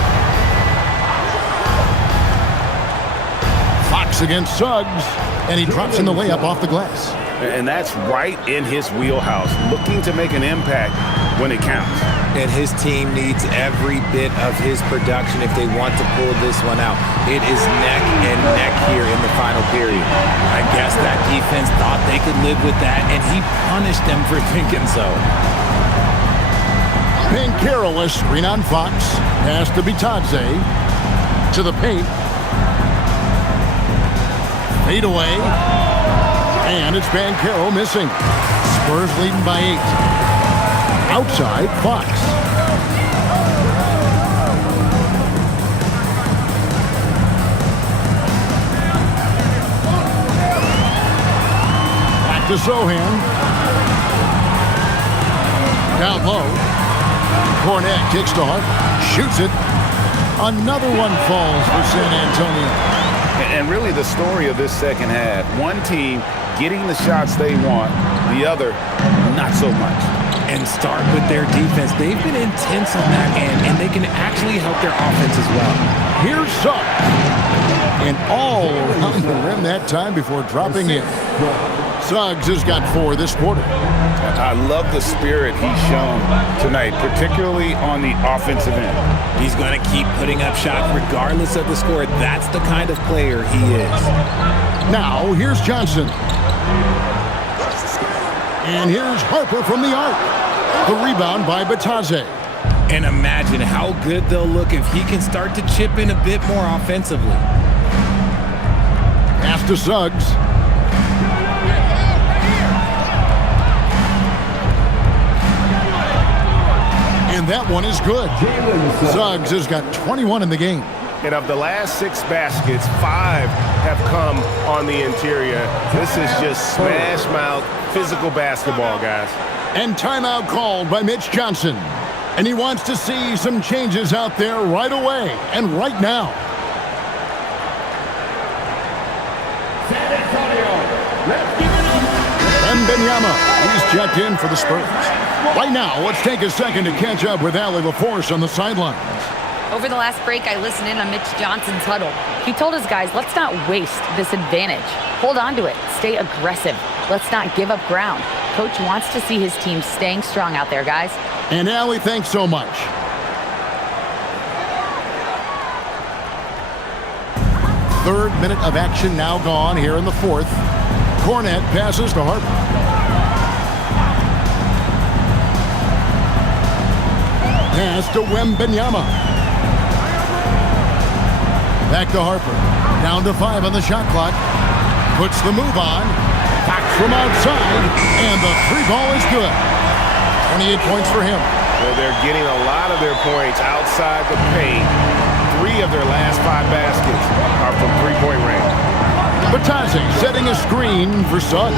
Fox against Suggs. And he drops in the layup off the glass. And that's right in his wheelhouse, looking to make an impact when it counts. And his team needs every bit of his production if they want to pull this one out. It is neck and neck here in the final period. I guess that defense thought they could live with that, and he punished them for thinking so. Banchero a screen on Fox. Pass to Bitadze. To the paint. Fade away. And it's Banchero missing. Spurs leading by 8. Outside, Fox. Back to Sohan. Down low. Cornet kicks to Harper. Shoots it. Another one falls for San Antonio. And really the story of this second half, one team getting the shots they want, the other not so much. And start with their defense. They've been intense on that end, and they can actually help their offense as well. Here's Suggs. And all around the rim that time before dropping in. Suggs has got 4 this quarter. I love the spirit he's shown tonight, particularly on the offensive end. He's going to keep putting up shots regardless of the score. That's the kind of player he is. Now, here's Johnson. And here's Harper from the arc. The rebound by Batadze. And imagine how good they'll look if he can start to chip in a bit more offensively. Pass to Suggs. And that one is good. Suggs has got 21 in the game. And of the last 6 baskets, 5 have come on the interior. This is just smash mouth, physical basketball, guys. And timeout called by Mitch Johnson. And he wants to see some changes out there right away and right now. San Antonio, let's give it up. Wembanyama, he's checked in for the Spurs. Right now, let's take a second to catch up with Allie LaForce on the sidelines. Over the last break, I listened in on Mitch Johnson's huddle. He told his guys, let's not waste this advantage. Hold on to it. Stay aggressive. Let's not give up ground. Coach wants to see his team staying strong out there, guys. And Allie, thanks so much. Third minute of action now gone here in the fourth. Cornet passes to Harper. Pass to Wembanyama. Back to Harper. Down to 5 on the shot clock. Puts the move on. Back from outside. And the 3 ball is good. 28 points for him. Well, they're getting a lot of their points outside the paint. 3 of their last 5 baskets are from three-point range. Batadze setting a screen for Suggs.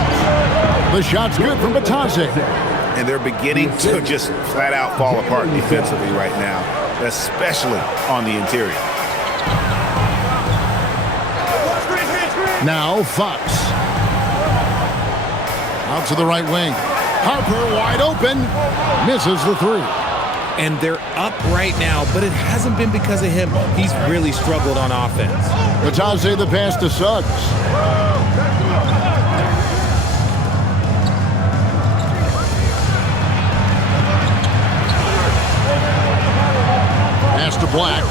The shot's good from Batadze. And they're beginning to just flat out fall apart defensively right now, especially on the interior. Now Fox. Out to the right wing. Harper wide open. Misses the 3. And they're up right now, but it hasn't been because of him. He's really struggled on offense. Batadze the pass to Suggs. Pass to Black.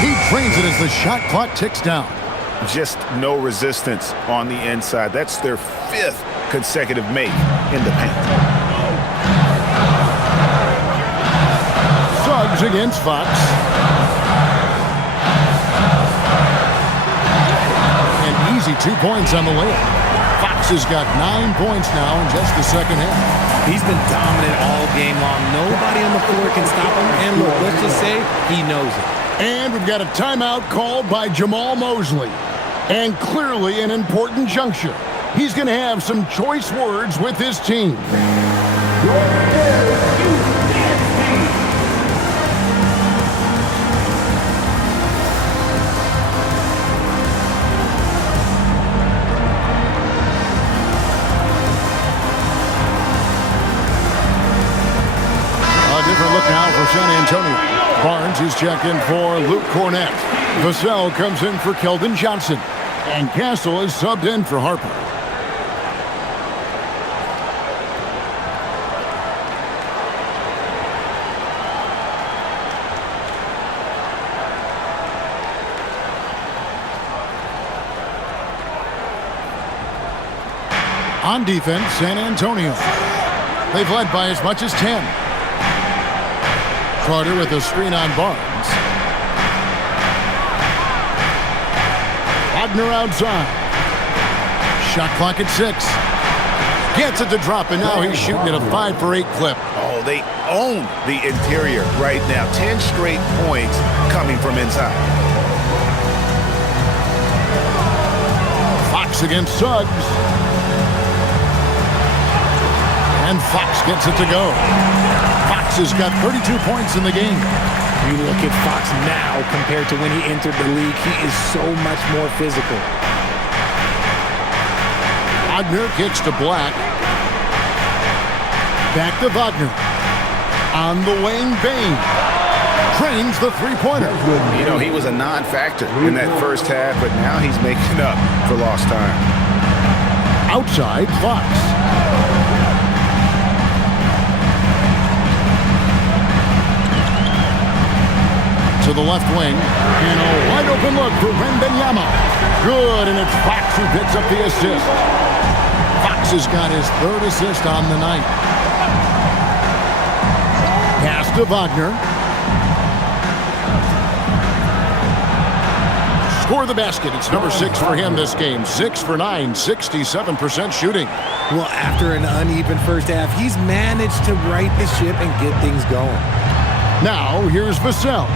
He trains it as the shot clock ticks down. Just no resistance on the inside. That's their 5th consecutive make in the paint. Suggs against Fox. An easy 2 points on the layup. Fox has got 9 points now in just the second half. He's been dominant all game long. Nobody on the floor can stop him. And look, let's just say he knows it. And we've got a timeout called by Jamal Mosley. And clearly an important juncture. He's going to have some choice words with his team. A different look now for San Antonio. Barnes is checked in for Luke Cornet. Vassell comes in for Keldon Johnson. And Castle is subbed in for Harper. On defense, San Antonio. They've led by as much as 10. Carter with a screen on Barnes. Wagner outside. Shot clock at 6. Gets it to drop, and now he's shooting at a 5 for 8 clip. Oh, they own the interior right now. 10 straight points coming from inside. Fox against Suggs. And Fox gets it to go. Fox has got 32 points in the game. You look at Fox now compared to when he entered the league, he is so much more physical. Wagner kicks to Black. Back to Wagner. On the wing, Bane. Trains the three-pointer. You know, he was a non-factor in that first half, but now he's making up for lost time. Outside, Fox. To the left wing. And a wide-open look for Wembanyama. Good, and it's Fox who picks up the assist. Fox has got his third assist on the night. Pass to Wagner. Score the basket. It's number 6 for him this game. 6 for 9, 67% shooting. Well, after an uneven first half, he's managed to right the ship and get things going. Now, here's Vassell.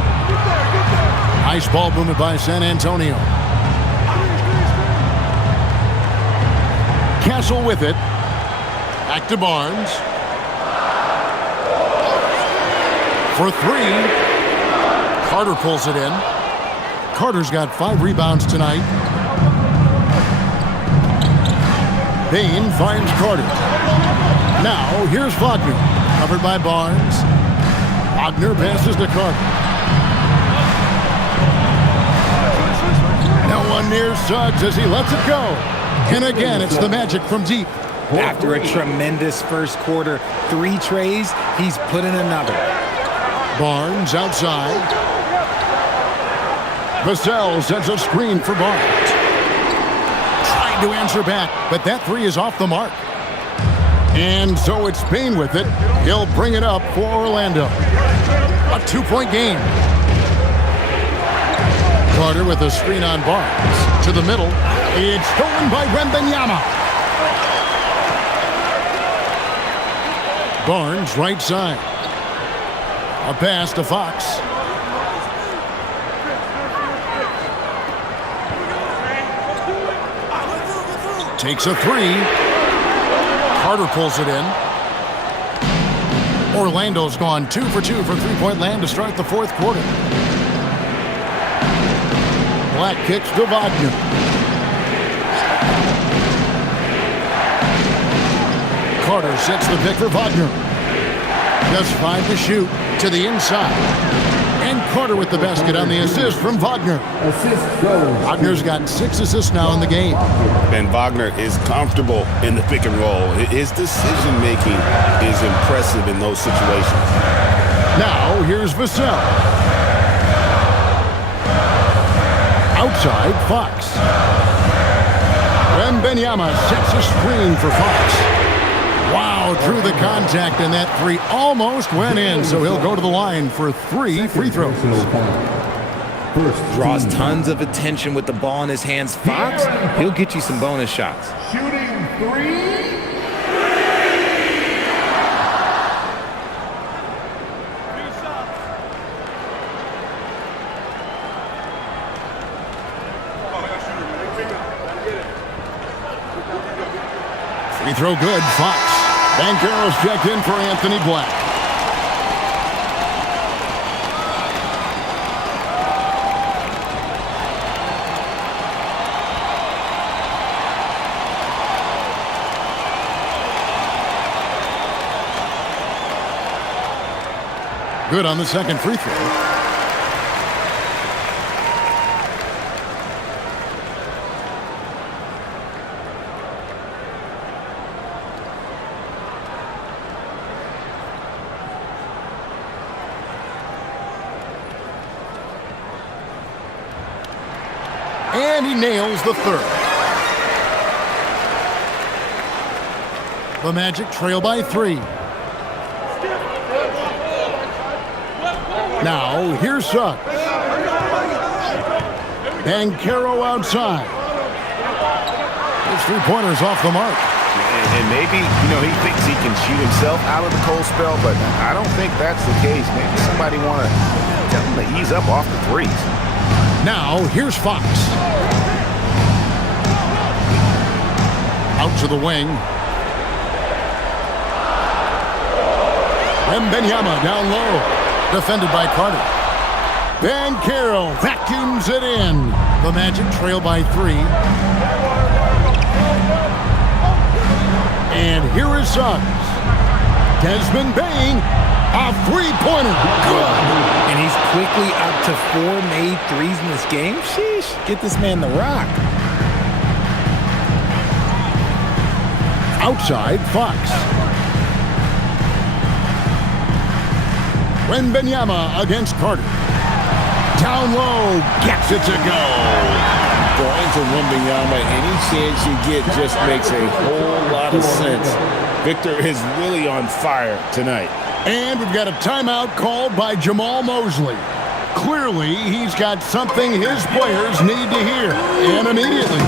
Nice ball movement by San Antonio. Castle with it. Back to Barnes. For 3. Carter pulls it in. Carter's got 5 rebounds tonight. Bane finds Carter. Now, here's Wagner. Covered by Barnes. Wagner passes to Carter. No one near Suggs as he lets it go. And again, it's the Magic from deep. After a tremendous first quarter, 3 trays, he's put in another. Barnes outside. Vassell sends a screen for Barnes. Trying to answer back, but that 3 is off the mark. And so it's Bane with it. He'll bring it up for Orlando. A 2-point game. Carter with a screen on Barnes. To the middle. It's stolen by Wembanyama. Barnes right side. A pass to Fox. Takes a 3. Carter pulls it in. Orlando's gone 2 for 2 from three-point land to start the fourth quarter. Black kicks to Wagner. Carter sets the pick for Wagner. Just 5 to shoot to the inside. And Carter with the basket on the assist from Wagner. Wagner's got 6 assists now in the game. And Wagner is comfortable in the pick and roll. His decision-making is impressive in those situations. Now, here's Vassell. Outside, Fox. Wembanyama sets a screen for Fox. Wow, through the contact, and that 3 almost went in, so he'll go to the line for 3 free throws. Draws tons of attention with the ball in his hands. Fox, he'll get you some bonus shots. Shooting 3. Free throw good, Fox. Banchero's checked in for Anthony Black. Good on the second free throw. And he nails the third. The Magic trail by 3. Now, here's Suggs. Banchero outside. His three-pointer's off the mark. And maybe, he thinks he can shoot himself out of the cold spell, but I don't think that's the case. Maybe somebody want to tell him to ease up off the threes. Now, here's Fox. Out to the wing. Wembanyama down low. Defended by Carter. Banchero vacuums it in. The Magic trail by 3. And here is Suggs. Desmond Bane, a three-pointer. Good. And he's quickly up to 4 made threes in this game. Sheesh, get this man the rock. Outside, Fox. Wembanyama against Carter. Down low, gets it to go. Going to Wembanyama, any chance you get just makes a whole lot of sense. Victor is really on fire tonight. And we've got a timeout called by Jamal Mosley. Clearly, he's got something his players need to hear, and immediately.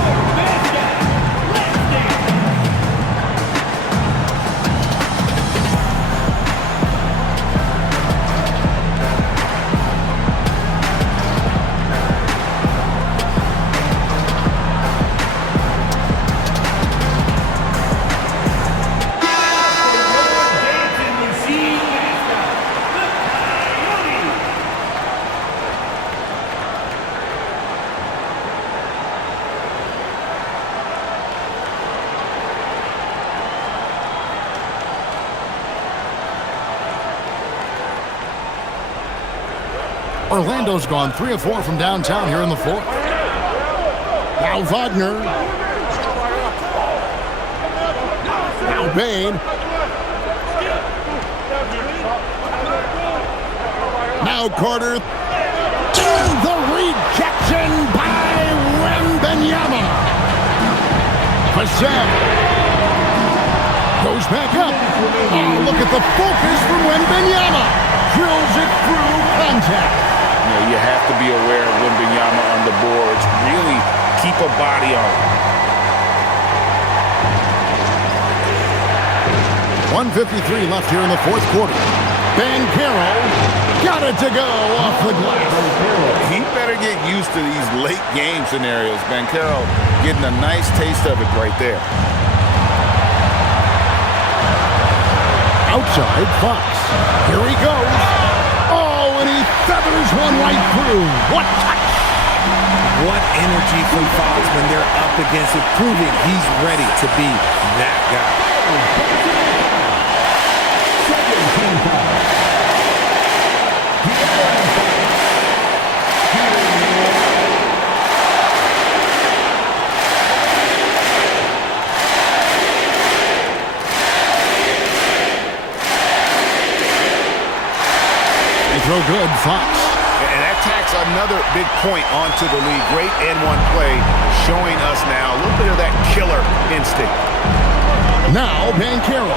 Orlando's gone 3 of 4 from downtown here in the fourth. Now Wagner. Now Bane. Now Carter. The rejection by Wembanyama. Vassell goes back up. Oh, look at the focus from Wembanyama. Drills it through contact. You have to be aware of Wembanyama on the boards. Really keep a body on him. 1:53 left here in the fourth quarter. Banchero got it to go off the glass. He better get used to these late game scenarios. Banchero getting a nice taste of it right there. Outside, Fox. Here he goes. Oh, and he feathers one right through. What touch! What energy from Fox when they're up against it, proving he's ready to be that guy. Throw good, Fox. And that tacks another big point onto the lead. Great N1 play showing us now a little bit of that killer instinct. Now Banchero.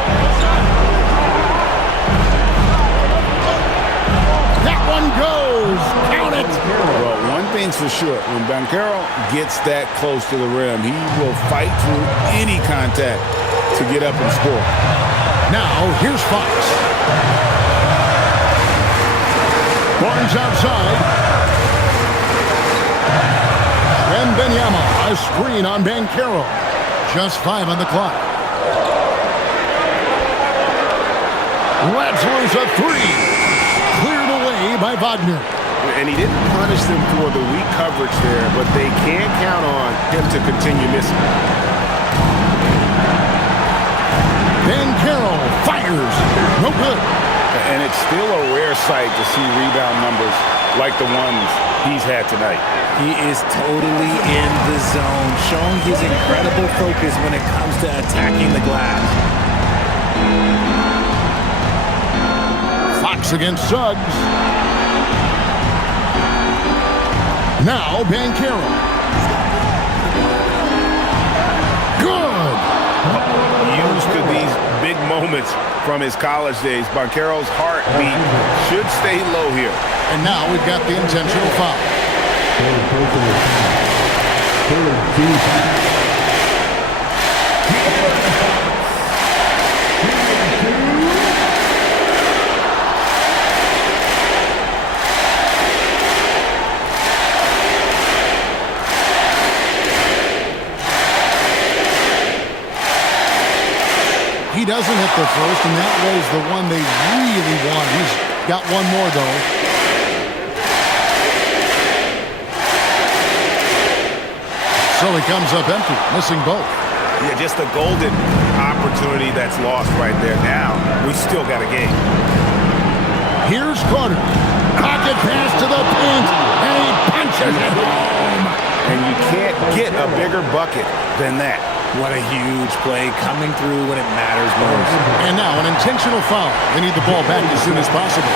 That one goes. Count it. Well, one thing's for sure. When Banchero gets that close to the rim, he will fight through any contact to get up and score. Now, here's Fox. Barnes outside. Wembanyama, a screen on Banchero. Just 5 on the clock. Lets loose a 3. Cleared away by Wagner. And he didn't punish them for the weak coverage there, but they can't count on him to continue missing. Banchero fires. No good. And it's still a rare sight to see rebound numbers like the ones he's had tonight. He is totally in the zone, showing his incredible focus when it comes to attacking the glass. Fox against Suggs. Now Banchero. Good. Used to these big moments from his college days. Banchero's heartbeat should stay low here. And now we've got the intentional foul. He doesn't hit the first, and that was the one they really want. He's got one more, though. So he comes up empty, missing both. Yeah, just a golden opportunity that's lost right there. Now, we still got a game. Here's Carter. Pocket pass to the paint, and he punches it home. And you can't get a bigger bucket than that. What a huge play coming through when it matters most. And now an intentional foul. They need the ball back as soon as possible.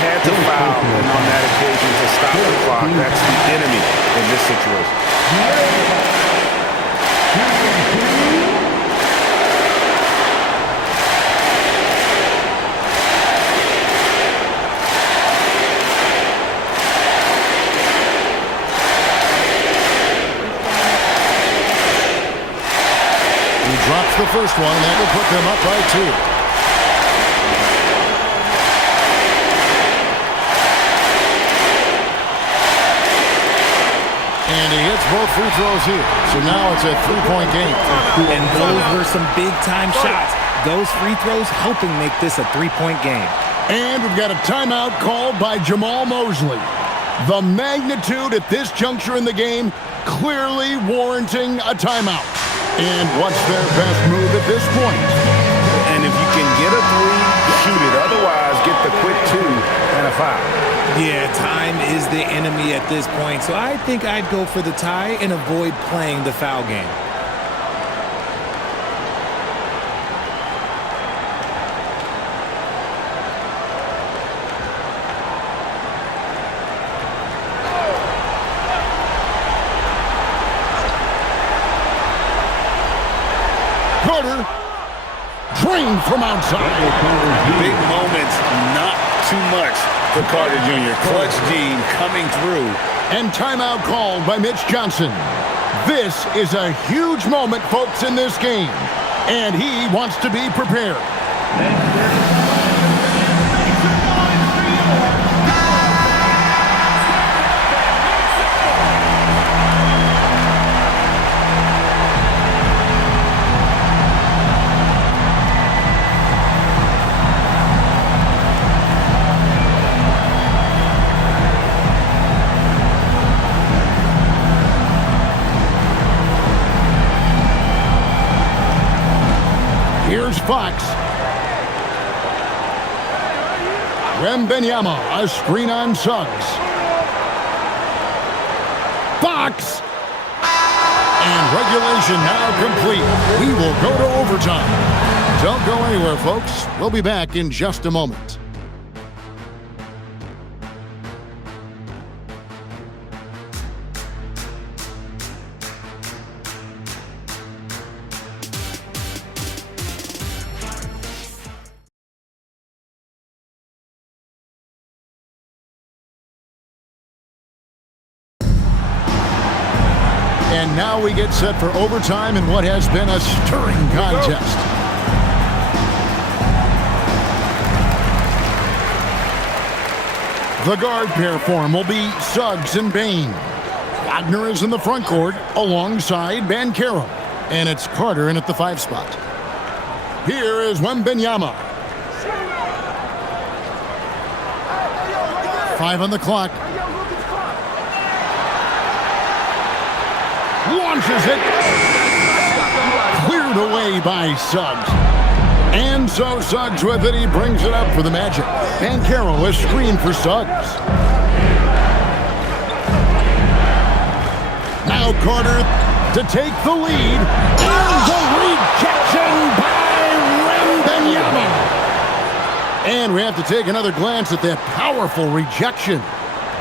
Had to foul, and on that occasion to stop the clock. That's the enemy in this situation. Drops the first one, and that will put them up by 2. And he hits both free throws here. So now it's a 3-point game. And those were some big-time shots. Those free throws helping make this a 3-point game. And we've got a timeout called by Jamal Mosley. The magnitude at this juncture in the game clearly warranting a timeout. And what's their best move at this point? And if you can get a 3, shoot it. Otherwise, get the quick 2 and a foul. Yeah, time is the enemy at this point. So I think I'd go for the tie and avoid playing the foul game. Carter, drained from outside. Big moments, not too much for Carter Jr. Clutch Gene coming through. And timeout called by Mitch Johnson. This is a huge moment, folks, in this game. And he wants to be prepared. Here's Fox. Wembanyama, a screen on Suggs. Fox! And regulation now complete. We will go to overtime. Don't go anywhere, folks. We'll be back in just a moment. And now we get set for overtime in what has been a stirring contest. The guard pair form will be Suggs and Bane. Wagner is in the front court alongside Banchero. And it's Carter in at the 5 spot. Here is Wembanyama. 5 on the clock. Launches it. Cleared away by Suggs. And so Suggs with it. He brings it up for the Magic. Banchero is screened for Suggs. Now Carter to take the lead. And the rejection by Wembanyama. And we have to take another glance at that powerful rejection.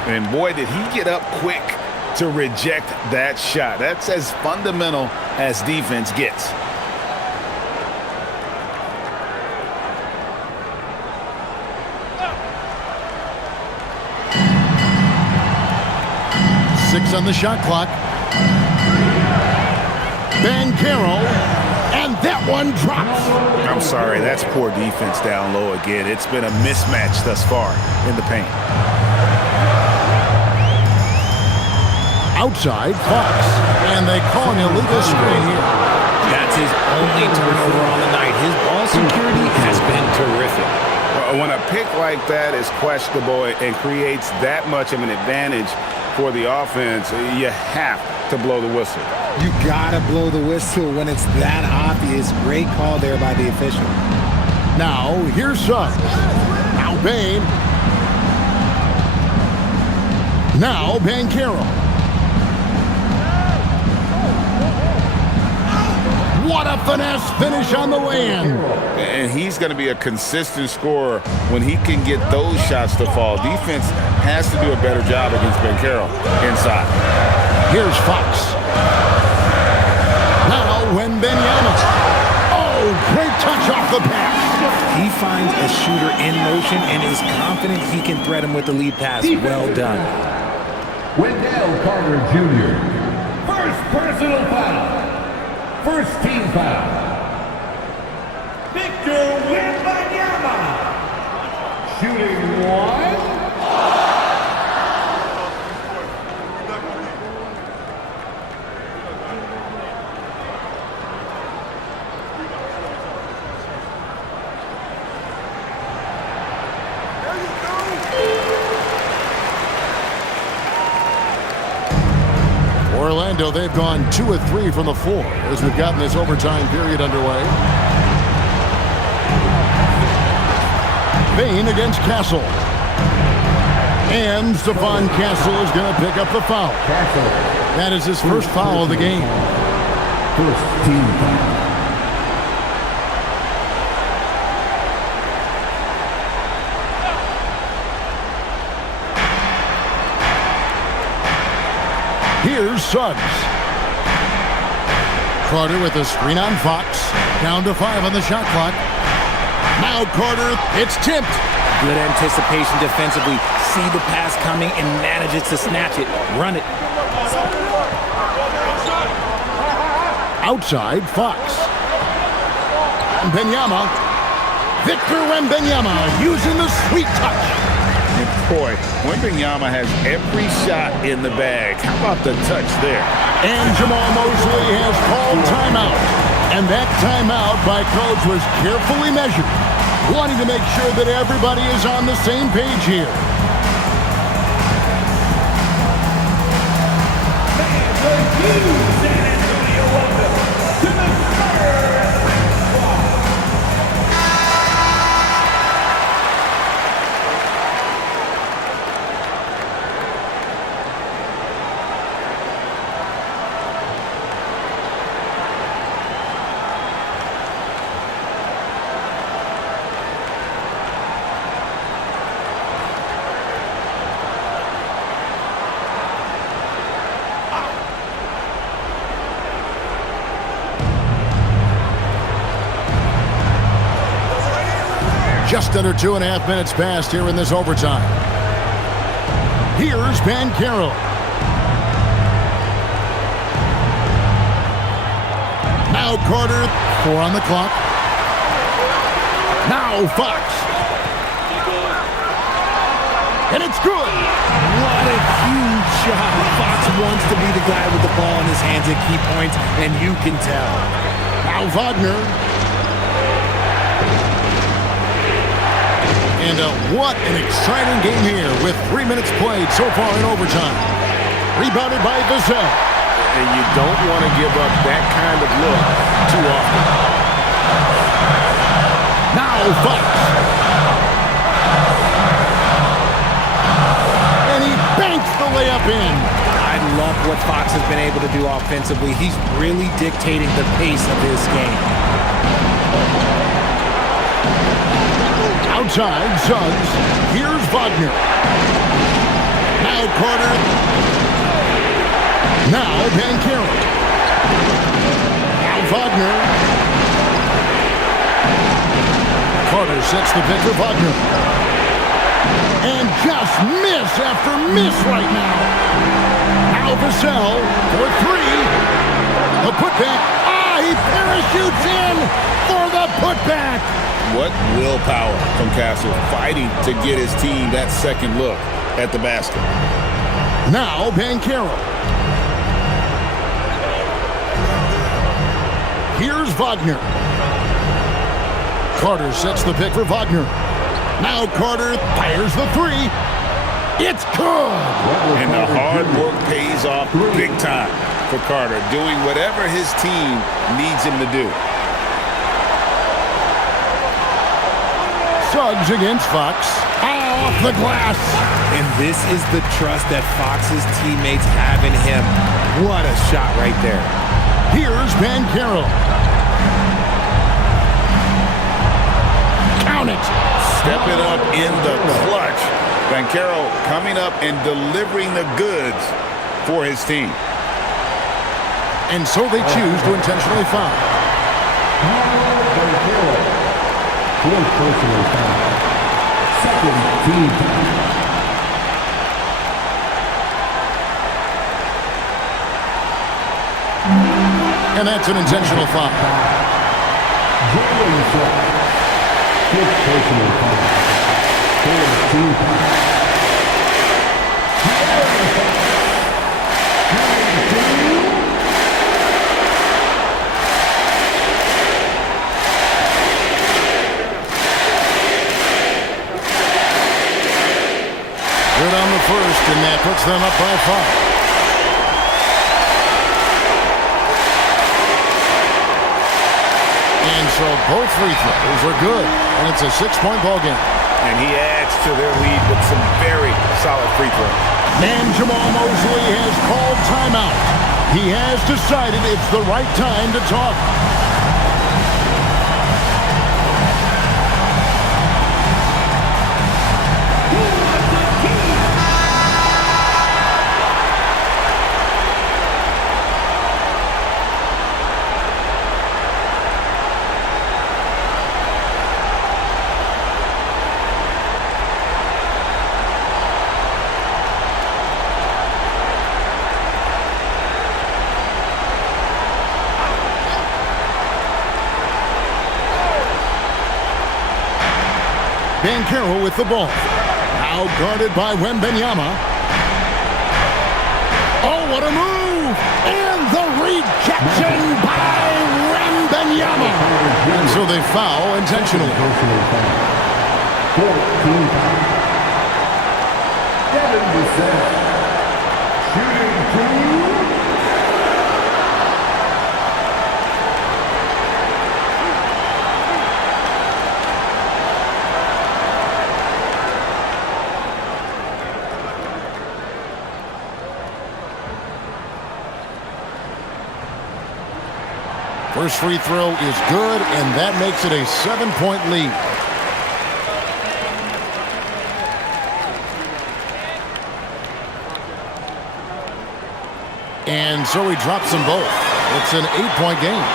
And boy, did he get up quick to reject that shot. That's as fundamental as defense gets. Six on the shot clock. Banchero, and that one drops. I'm sorry, that's poor defense down low again. It's been a mismatch thus far in the paint. Outside, Fox, and they call an illegal screen here. That's his only turnover on the night. His ball security has been terrific. When a pick like that is questionable and creates that much of an advantage for the offense, you have to blow the whistle. You gotta blow the whistle when it's that obvious. Great call there by the official. Now, here's Suggs. Now Bane. Now Banchero. What a finesse finish on the lay-in. And he's going to be a consistent scorer when he can get those shots to fall. Defense has to do a better job against Banchero inside. Here's Fox. Now Wembanyama. Oh, great touch off the pass. He finds a shooter in motion and is confident he can thread him with the lead pass. Well done. Wendell Carter Jr. First personal foul. First team foul. Victor Wembanyama. Shooting one. Orlando, they've gone 2 of 3 from the floor as we've gotten this overtime period underway. Bane against Castle. And Stephon Castle is going to pick up the foul. That is his first foul of the game. First team foul. Here's Suggs. Carter with a screen on Fox. Down to 5 on the shot clock. Now Carter, it's tipped. Good anticipation defensively. See the pass coming and manages to snatch it. Run it. Outside, Fox. Wembanyama. Victor Wembanyama using the sweet touch. Boy, Wembanyama has every shot in the bag. How about the touch there? And Jamal Mosley has called timeout. And that timeout by coach was carefully measured, wanting to make sure that everybody is on the same page here. San Antonio, welcome to the Spurs. Just under 2.5 minutes passed here in this overtime. Here's Banchero. Now Carter, 4 on the clock. Now Fox. And it's good. What a huge shot. Fox wants to be the guy with the ball in his hands at key points, and you can tell. Now Wagner. And what an exciting game here with 3 minutes played so far in overtime. Rebounded by Vassell. And you don't want to give up that kind of look too often. Now Fox. And he banks the layup in. I love what Fox has been able to do offensively. He's really dictating the pace of this game. Outside, Suggs. Here's Wagner. Now Carter. Now Banchero. Now Wagner. Carter sets the pick for Wagner. And just miss after miss right now. Now Vassell for 3. The putback. He parachutes in for the putback. What willpower from Castle, fighting to get his team that second look at the basket. Now Banchero. Here's Wagner. Carter sets the pick for Wagner. Now Carter fires the three. It's good! And the hard work pays off big time for Carter, doing whatever his team needs him to do. Suggs against Fox. Off the glass. And this is the trust that Fox's teammates have in him. What a shot right there. Here's Banchero. Count it. Stepping up in the clutch. Banchero coming up and delivering the goods for his team. And so they choose to intentionally foul. Second team. And that's an intentional foul. Fifth personal foul. Third team foul. Good on the first, and that puts them up by 5. And so both free throws are good, and it's a 6-point ball game. And he adds to their lead with some very solid free throws. And Jamal Mosley has called timeout. He has decided it's the right time to talk. Banchero with the ball. Now guarded by Wembanyama. Oh, what a move! And the rejection by Wembanyama. And so they foul intentionally. 14 foul. Devin Vassell. Shooting two. First free throw is good, and that makes it a 7-point lead. And so he drops them both. It's an 8-point game.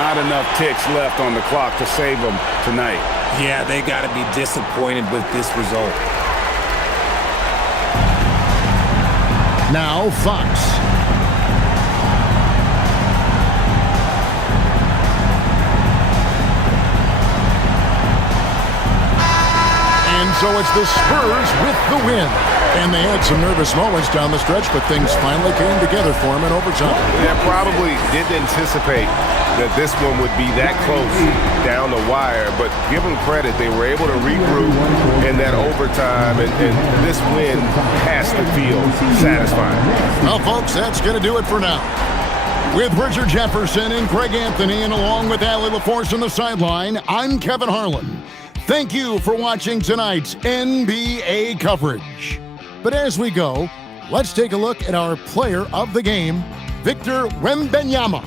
Not enough ticks left on the clock to save them tonight. Yeah, they got to be disappointed with this result. Now Fox. And so it's the Spurs with the win. And they had some nervous moments down the stretch, but things finally came together for them in overtime. Yeah, probably didn't anticipate that this one would be that close down the wire, but give them credit. They were able to regroup in that overtime, and this win has to feel satisfying. Well, folks, that's going to do it for now. With Richard Jefferson and Greg Anthony, and along with Allie LaForce on the sideline, I'm Kevin Harlan. Thank you for watching tonight's NBA coverage. But as we go, let's take a look at our player of the game, Victor Wembanyama.